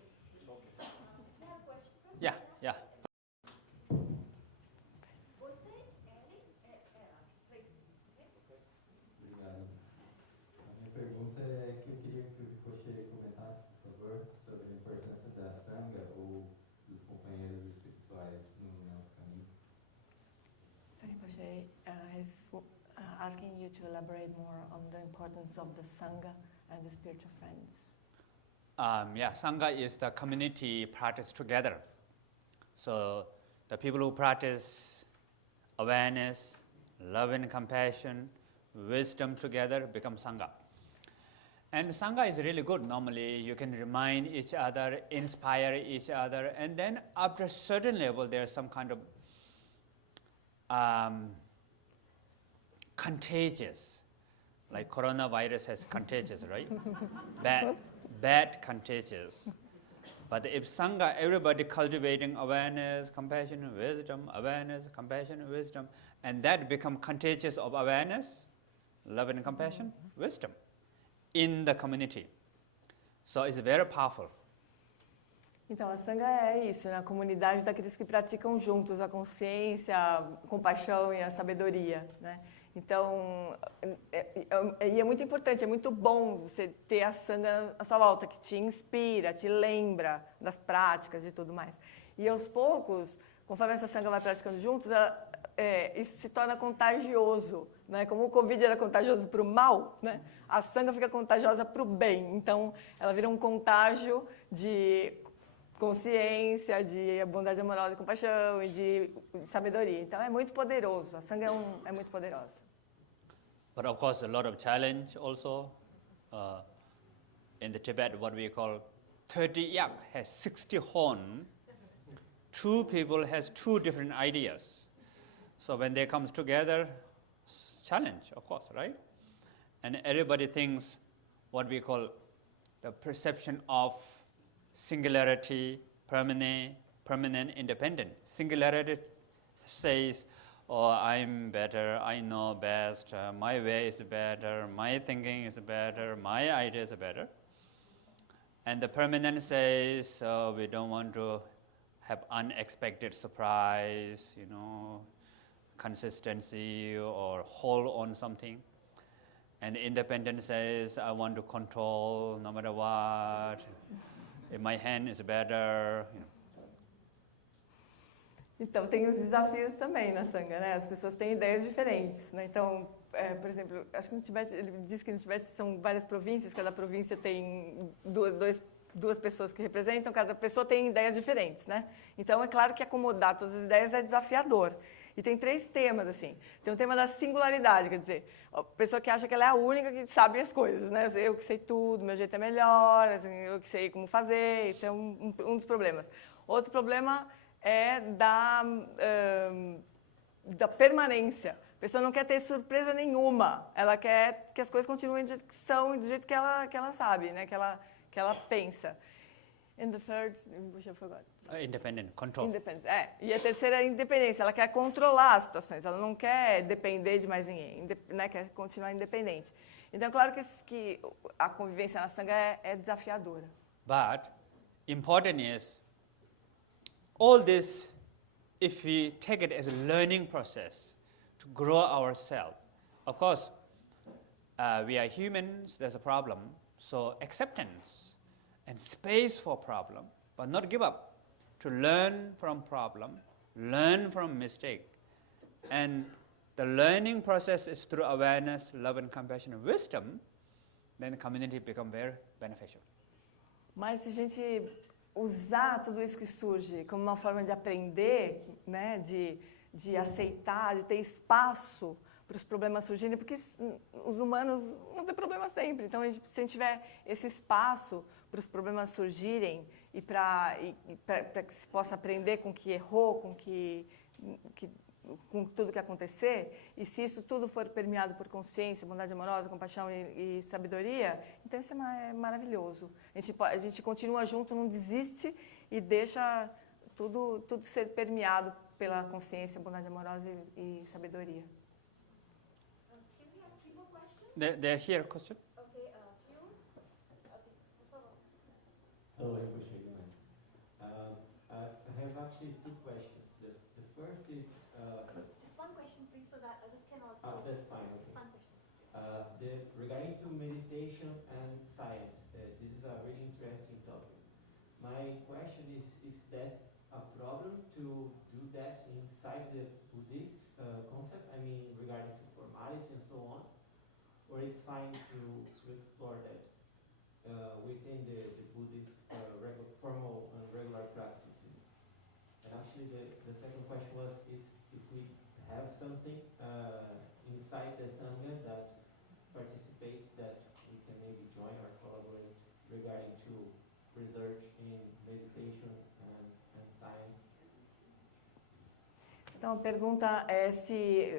Yeah. Obrigado. A minha pergunta é que eu queria que o Rinpoche comentasse, por favor, sobre a importância da sangha ou dos companheiros espirituais no nosso caminho. So Rinpoche is asking you to elaborate more on the importance of the Sangha and the spiritual friends. Sangha is the community practice together. So the people who practice awareness, love and compassion, wisdom together become Sangha. And Sangha is really good. Normally you can remind each other, inspire each other, and then after a certain level there's some kind of contagious, like coronavirus has contagious, right? bad contagious. But if Sangha, everybody cultivating awareness, compassion, wisdom, awareness, compassion, wisdom, and that become contagious of awareness, love and compassion, wisdom in the community. So it's very powerful. Então, a Sangha é isso, né? A comunidade daqueles que praticam juntos a consciência, a compaixão e a sabedoria, né? Então, é muito importante, é muito bom você ter a Sangha à sua volta, que te inspira, te lembra das práticas e tudo mais. E aos poucos, conforme essa Sangha vai praticando juntos, isso se torna contagioso, né? Como o Covid era contagioso para o mal, né? A Sangha fica contagiosa para o bem. Então, ela vira um contágio de consciência, de bondade amorosa e compaixão e de sabedoria. Então é muito poderoso, a Sangha é muito poderosa. But of course a lot of challenge also. In the Tibet what we call 30 yak has 60 horn. Two people has two different ideas. So when they comes together, challenge of course, right? And everybody thinks what we call the perception of singularity, permanent, independent. Singularity says, oh, I'm better, I know best, my way is better, my thinking is better, my ideas are better. And the permanent says, we don't want to have unexpected surprise, you know, consistency or hold on something. And independent says, I want to control no matter what. If my hand is better. You know. Então, tem os desafios também na Sangha, né? As pessoas têm ideias diferentes, né? Então, por exemplo, acho que no Tibete, ele diz que no Tibete são várias províncias, cada província tem duas pessoas que representam, cada pessoa tem ideias diferentes, né? Então, é claro que acomodar todas as ideias é desafiador. E tem 3 temas, assim. Tem o tema da singularidade, quer dizer, a pessoa que acha que ela é a única que sabe as coisas, né? Eu que sei tudo, meu jeito é melhor, assim, eu que sei como fazer, isso é um dos problemas. Outro problema é da permanência. A pessoa não quer ter surpresa nenhuma, ela quer que as coisas continuem do jeito que são e do jeito que ela sabe, né? Que ela pensa. And the third, which I forgot. Independent, control. Independence. E a terceira é a independência. Ela quer controlar as situações. Ela não quer depender de mais ninguém, né? Quer continuar independente. Então, é claro que a convivência na Sangha é desafiadora. But important is, all this, if we take it as a learning process to grow ourselves. Of course, we are humans, there's a problem. So acceptance and space for problem, but not give up. To learn from problem, learn from mistake. And the learning process is through awareness, love and compassion and wisdom, then the community become very beneficial. Mas se a gente usar tudo isso que surge como uma forma de aprender, né, de aceitar, de ter espaço para os problemas surgirem, porque os humanos vão ter problema sempre. Então, se a gente tiver esse espaço para os problemas surgirem e para que se possa aprender com o que errou, com tudo que acontecer, e se isso tudo for permeado por consciência, bondade amorosa, compaixão e sabedoria, então isso é maravilhoso. A gente continua junto, não desiste e deixa tudo ser permeado pela consciência, bondade amorosa e sabedoria. Can we have 3 more questions? They're here, question? Okay, Phil. Okay, por favor. Hello, Rinpoche again. I have actually 2 questions. The first is... Just one question, please, so that others can also. that's fine. Just Okay. one question. Regarding to meditation and science, this is a really interesting topic. My question is that a problem to do that inside the Buddhist concept? I mean, regarding to formality and so on, or it's fine to explore that within the Buddhist formal and regular practices? And actually, the second question was if we have something inside the Sangha that participates that we can maybe join or collaborate regarding to research in meditation and science. Então, a pergunta é se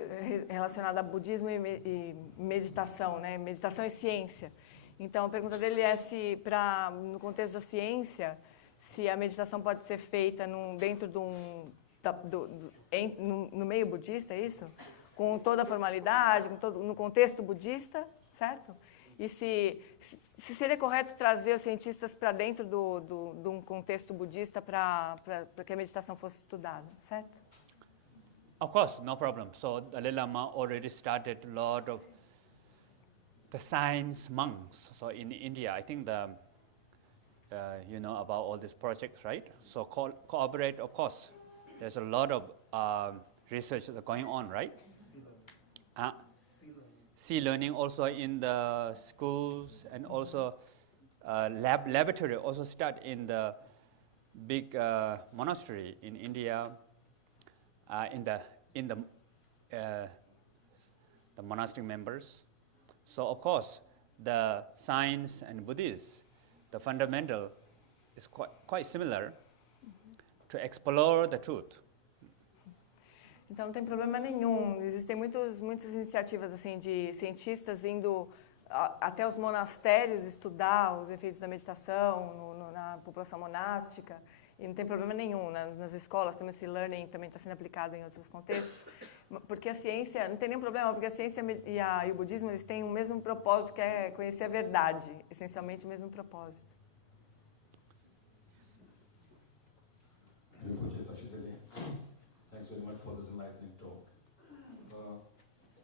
relacionada a budismo e meditação, né? Meditação e ciência. Então, a pergunta dele é se, no contexto da ciência, se a meditação pode ser feita dentro de no meio budista, é isso? Com toda a formalidade, no contexto budista, certo? E se seria correto trazer os cientistas para dentro de um contexto budista para que a meditação fosse estudada, certo? Of course, no problem. So Dalai Lama already started a lot of the science monks. So in India, I think you know about all these projects, right? So cooperate, of course. There's a lot of research that's going on, right? Sea learning also in the schools, and also laboratory also start in the big monastery in India, in the monastic members. So of course, the science and Buddhist, the fundamental is quite similar to explore the truth. Então não tem problema nenhum. Existem muitas iniciativas assim de cientistas indo até os monastérios estudar os efeitos da meditação na população monástica, e não tem problema nenhum. Nas escolas também esse learning também está sendo aplicado em outros contextos, porque a ciência não tem nenhum problema, porque a ciência e o budismo eles têm o mesmo propósito, que é conhecer a verdade, essencialmente o mesmo propósito. for this enlightening talk.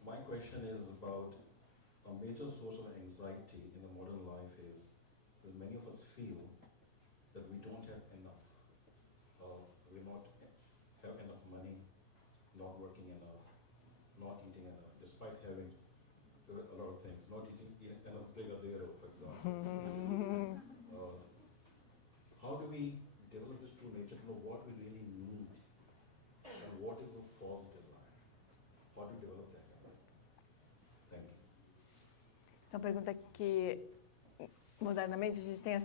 My question is about a major source of anxiety in the modern life is that many of us feel that we don't have enough. We not have enough money, not working enough, not eating enough, despite having a lot of things, not eating enough brigadeiro, for example. How do we develop this true nature to know what we really need and what is a false desire? How do we develop that? Thank you. Então, pergunta que, modernamente, a gente tem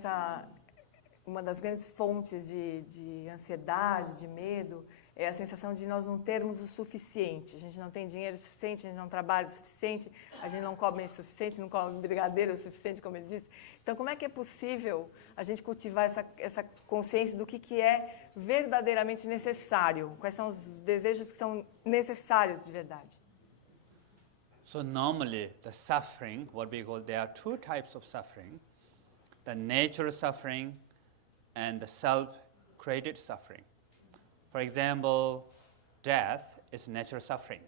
uma das grandes fontes de ansiedade, de medo, é a sensação de nós não termos o suficiente. A gente não tem dinheiro suficiente, a gente não trabalha o suficiente, a gente não come o suficiente, não come brigadeiro o suficiente, como ele disse. Então, como é que é possível a gente cultivar essa consciência do que é verdadeiramente necessário? Quais são os desejos que são necessários de verdade? So normally the suffering, what we call, there are two types of suffering, the natural suffering and the self-created suffering. For example, death is natural suffering.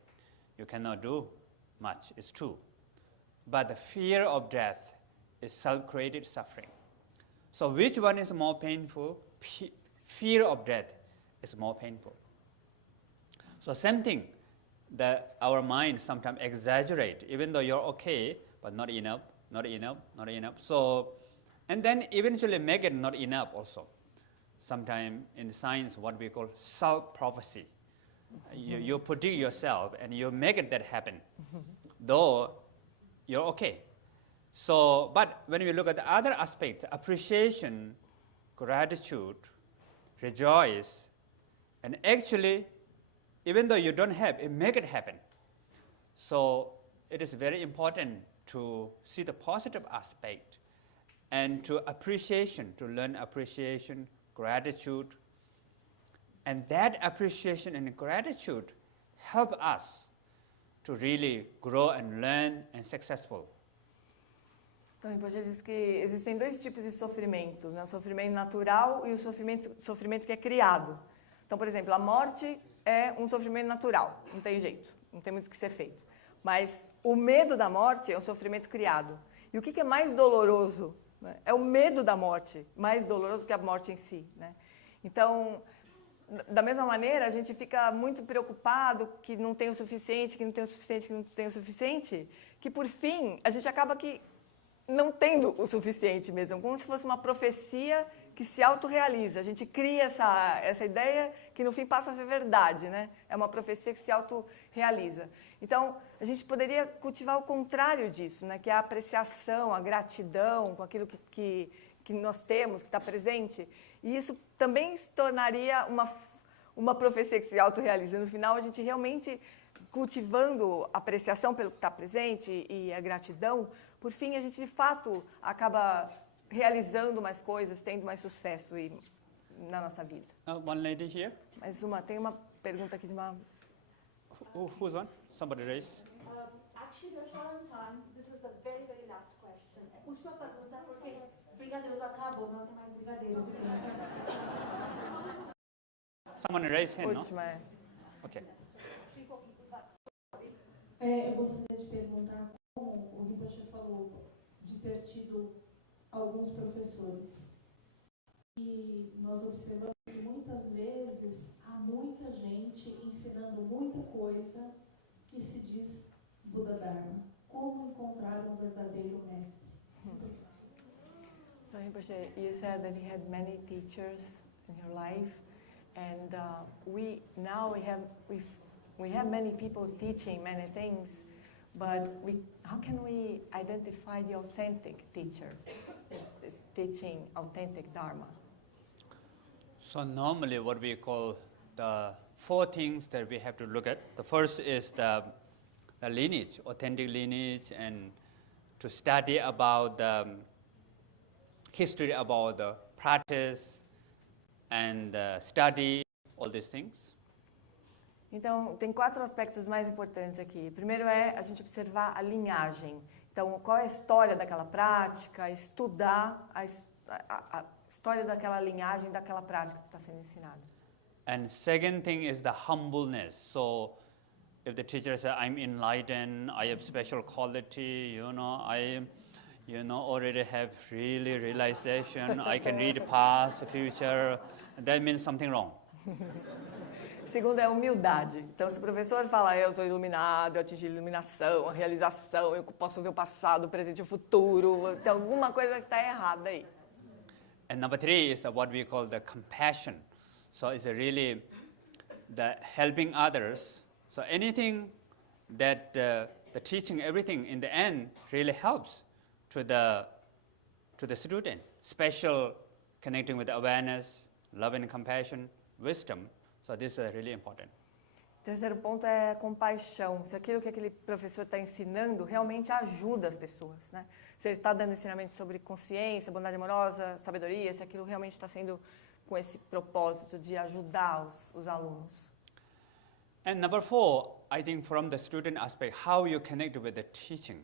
You cannot do much, it's true. But the fear of death is self-created suffering. So which one is more painful? Fear of death is more painful. So same thing, that our mind sometimes exaggerate, even though you're okay, but not enough, not enough, not enough. So, and then eventually make it not enough also. Sometimes in science, what we call self-prophecy. You predict yourself and you make it that happen, though you're okay. So, but when we look at the other aspect, appreciation, gratitude, rejoice, and actually, even though you don't have, it make it happen. So it is very important to see the positive aspect and to appreciation, to learn appreciation, gratitude. And that appreciation and gratitude help us to really grow and learn and successful. Então, Rinpoche diz que existem dois tipos de sofrimento, né? O sofrimento natural e o sofrimento que é criado. Então, por exemplo, a morte é um sofrimento natural, não tem jeito, não tem muito o que ser feito. Mas o medo da morte é um sofrimento criado. E o que é mais doloroso? Né? É o medo da morte, mais doloroso que a morte em si. Né? Então, da mesma maneira, a gente fica muito preocupado que não tem o suficiente, que não tem o suficiente, que não tem o suficiente, que por fim, a gente acaba que não tendo o suficiente mesmo, como se fosse uma profecia que se autorrealiza. A gente cria essa ideia que no fim passa a ser verdade, né? É uma profecia que se autorrealiza. Então, a gente poderia cultivar o contrário disso, né? Que é a apreciação, a gratidão com aquilo que nós temos, que está presente. E isso também se tornaria uma profecia que se autorrealiza. No final, a gente realmente cultivando a apreciação pelo que está presente e a gratidão, por fim, a gente de fato acaba realizando mais coisas, tendo mais sucesso na nossa vida. One lady here. Tem uma pergunta aqui de uma... Who's one? Somebody raise. Actually, we're short on time. This is the very, very last question. Última pergunta, porque brigadeiros acabou, não tem mais brigadeiros. Someone raise hand, no? Última, é. Okay. Eu gostaria de perguntar como o Rinpoche falou de ter tido alguns professores. E nós observamos que muitas vezes há muita gente ensinando muita coisa que se diz Buda Dharma. Como encontrar um verdadeiro mestre? So Rinpoche, you said that you had many teachers in your life, and we have many people teaching many things, but how can we identify the authentic teacher that is teaching authentic Dharma? So normally what we call the 4 things that we have to look at. The first is the lineage, authentic lineage, and to study about the history about the practice and study all these things. Então, tem 4 aspectos mais importantes aqui. Primeiro é a gente observar a linhagem. Então, qual é a história daquela prática, estudar a história daquela linhagem, daquela prática que está sendo ensinada. And second thing is the humbleness. So if the teacher says, I'm enlightened, I have special quality, I already have really realization, I can read past, future, that means something wrong. Segundo é humildade. Então, se o professor fala, eu sou iluminado, eu atingi a iluminação, a realização, eu posso ver o passado, o presente e o futuro, tem alguma coisa que está errada aí. And number 3 is what we call the compassion. So it's really the helping others. So anything that the teaching, everything in the end really helps to the student. Special connecting with awareness, love and compassion, wisdom. So this is really important. O terceiro ponto é compaixão. Se aquilo que aquele professor está ensinando realmente ajuda as pessoas, né? Se ele está dando ensinamento sobre consciência, bondade amorosa, sabedoria, se aquilo realmente está sendo com esse propósito de ajudar os alunos. And number 4, I think from the student aspect, how you connect with the teaching.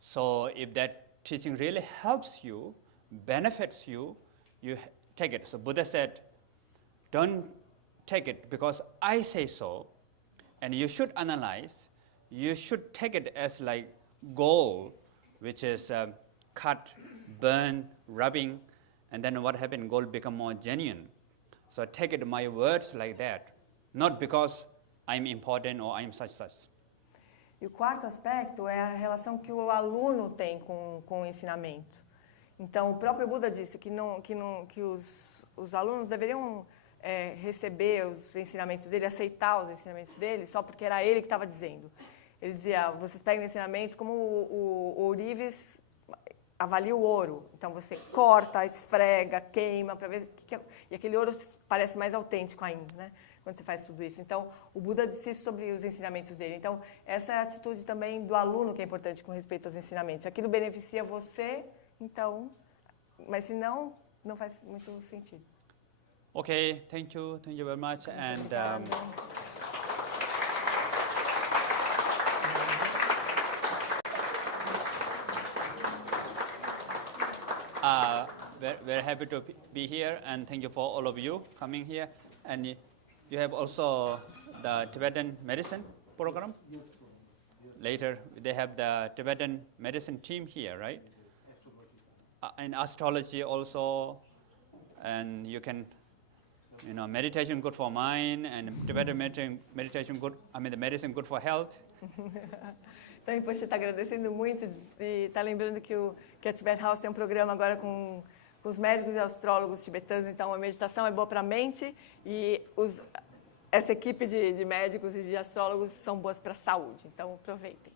So if that teaching really helps you, benefits you, you take it. So Buddha said, don't take it because I say so, and you should analyze, you should take it as like gold, which is cut, burn, rubbing, and then what happened, gold become more genuine. So take it my words like that, not because I'm important or I'm such. E o quarto aspecto é a relação que o aluno tem com o ensinamento. Então, o próprio Buda disse que os alunos deveriam receber os ensinamentos dele, aceitar os ensinamentos dele, só porque era ele que estava dizendo. Ele dizia, vocês pegam ensinamentos como o ourives avalia o ouro. Então, você corta, esfrega, queima, para ver e aquele ouro parece mais autêntico ainda, né? Quando você faz tudo isso. Então, o Buda disse sobre os ensinamentos dele. Então, essa é a atitude também do aluno que é importante com respeito aos ensinamentos. Aquilo beneficia você, então, mas se não, não faz muito sentido. Okay, thank you very much. And very happy to be here, and thank you for all of you coming here. And you have also the Tibetan medicine program? Yes. Later, they have the Tibetan medicine team here, right? And astrology also, and you can, meditation good for mind, and Tibetan meditation good, the medicine good for health. Então, a Rinpoche está agradecendo muito e está lembrando que a Tibet House tem um programa agora com os médicos e astrólogos tibetanos, então a meditação é boa para a mente e essa equipe de médicos e de astrólogos são boas para a saúde, então aproveitem.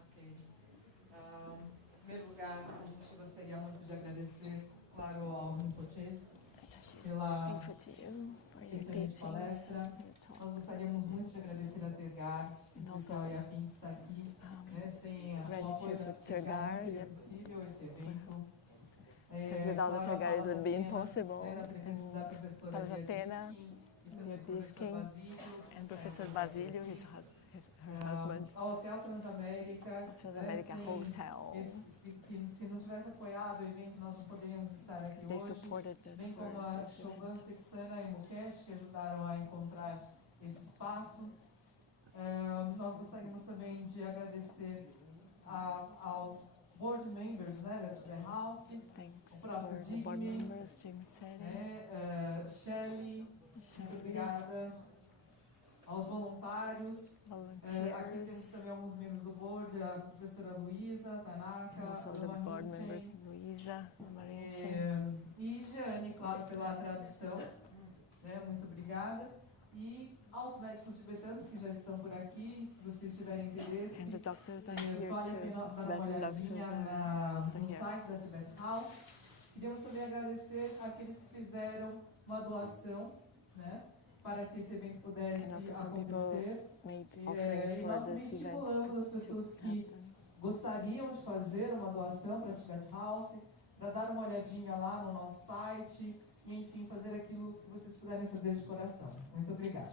Ok. Em primeiro lugar, a gente gostaria muito de agradecer, claro, ao Rinpoche pela excelente palestra. Nós gostaríamos muito de agradecer a Tergar, em especial a Yafim que está aqui, sem a sua apoio não seria possível esse evento. Because without the Tergar it would be impossible. Na presença da professora Athena, Beatriz King, and Professor Basílio, her husband. Ao Hotel Transamérica, Hotel. Se não tivesse apoiado o evento, nós não poderíamos estar aqui hoje. Bem como a Shogun Sexana e Mukesh, que ajudaram a encontrar esse espaço. Nós gostaríamos também de agradecer aos board members da Tibet House, o próprio Jimmy, Shelley, muito obrigada. Aos voluntários, aqui temos também alguns membros do board, a professora Luísa, Tanaka, e Jeane, claro, pela tradução, muito obrigada. E aos médicos tibetanos que já estão por aqui, se vocês tiverem interesse, vale a pena dar uma olhadinha no site da Tibet House. Queríamos também agradecer àqueles que fizeram uma doação, para que esse evento pudesse acontecer. E nós também estimulamos as pessoas que gostariam de fazer uma doação para a Tibet House, para dar uma olhadinha lá no nosso site e, enfim, fazer aquilo que vocês puderem fazer de coração. Muito obrigada.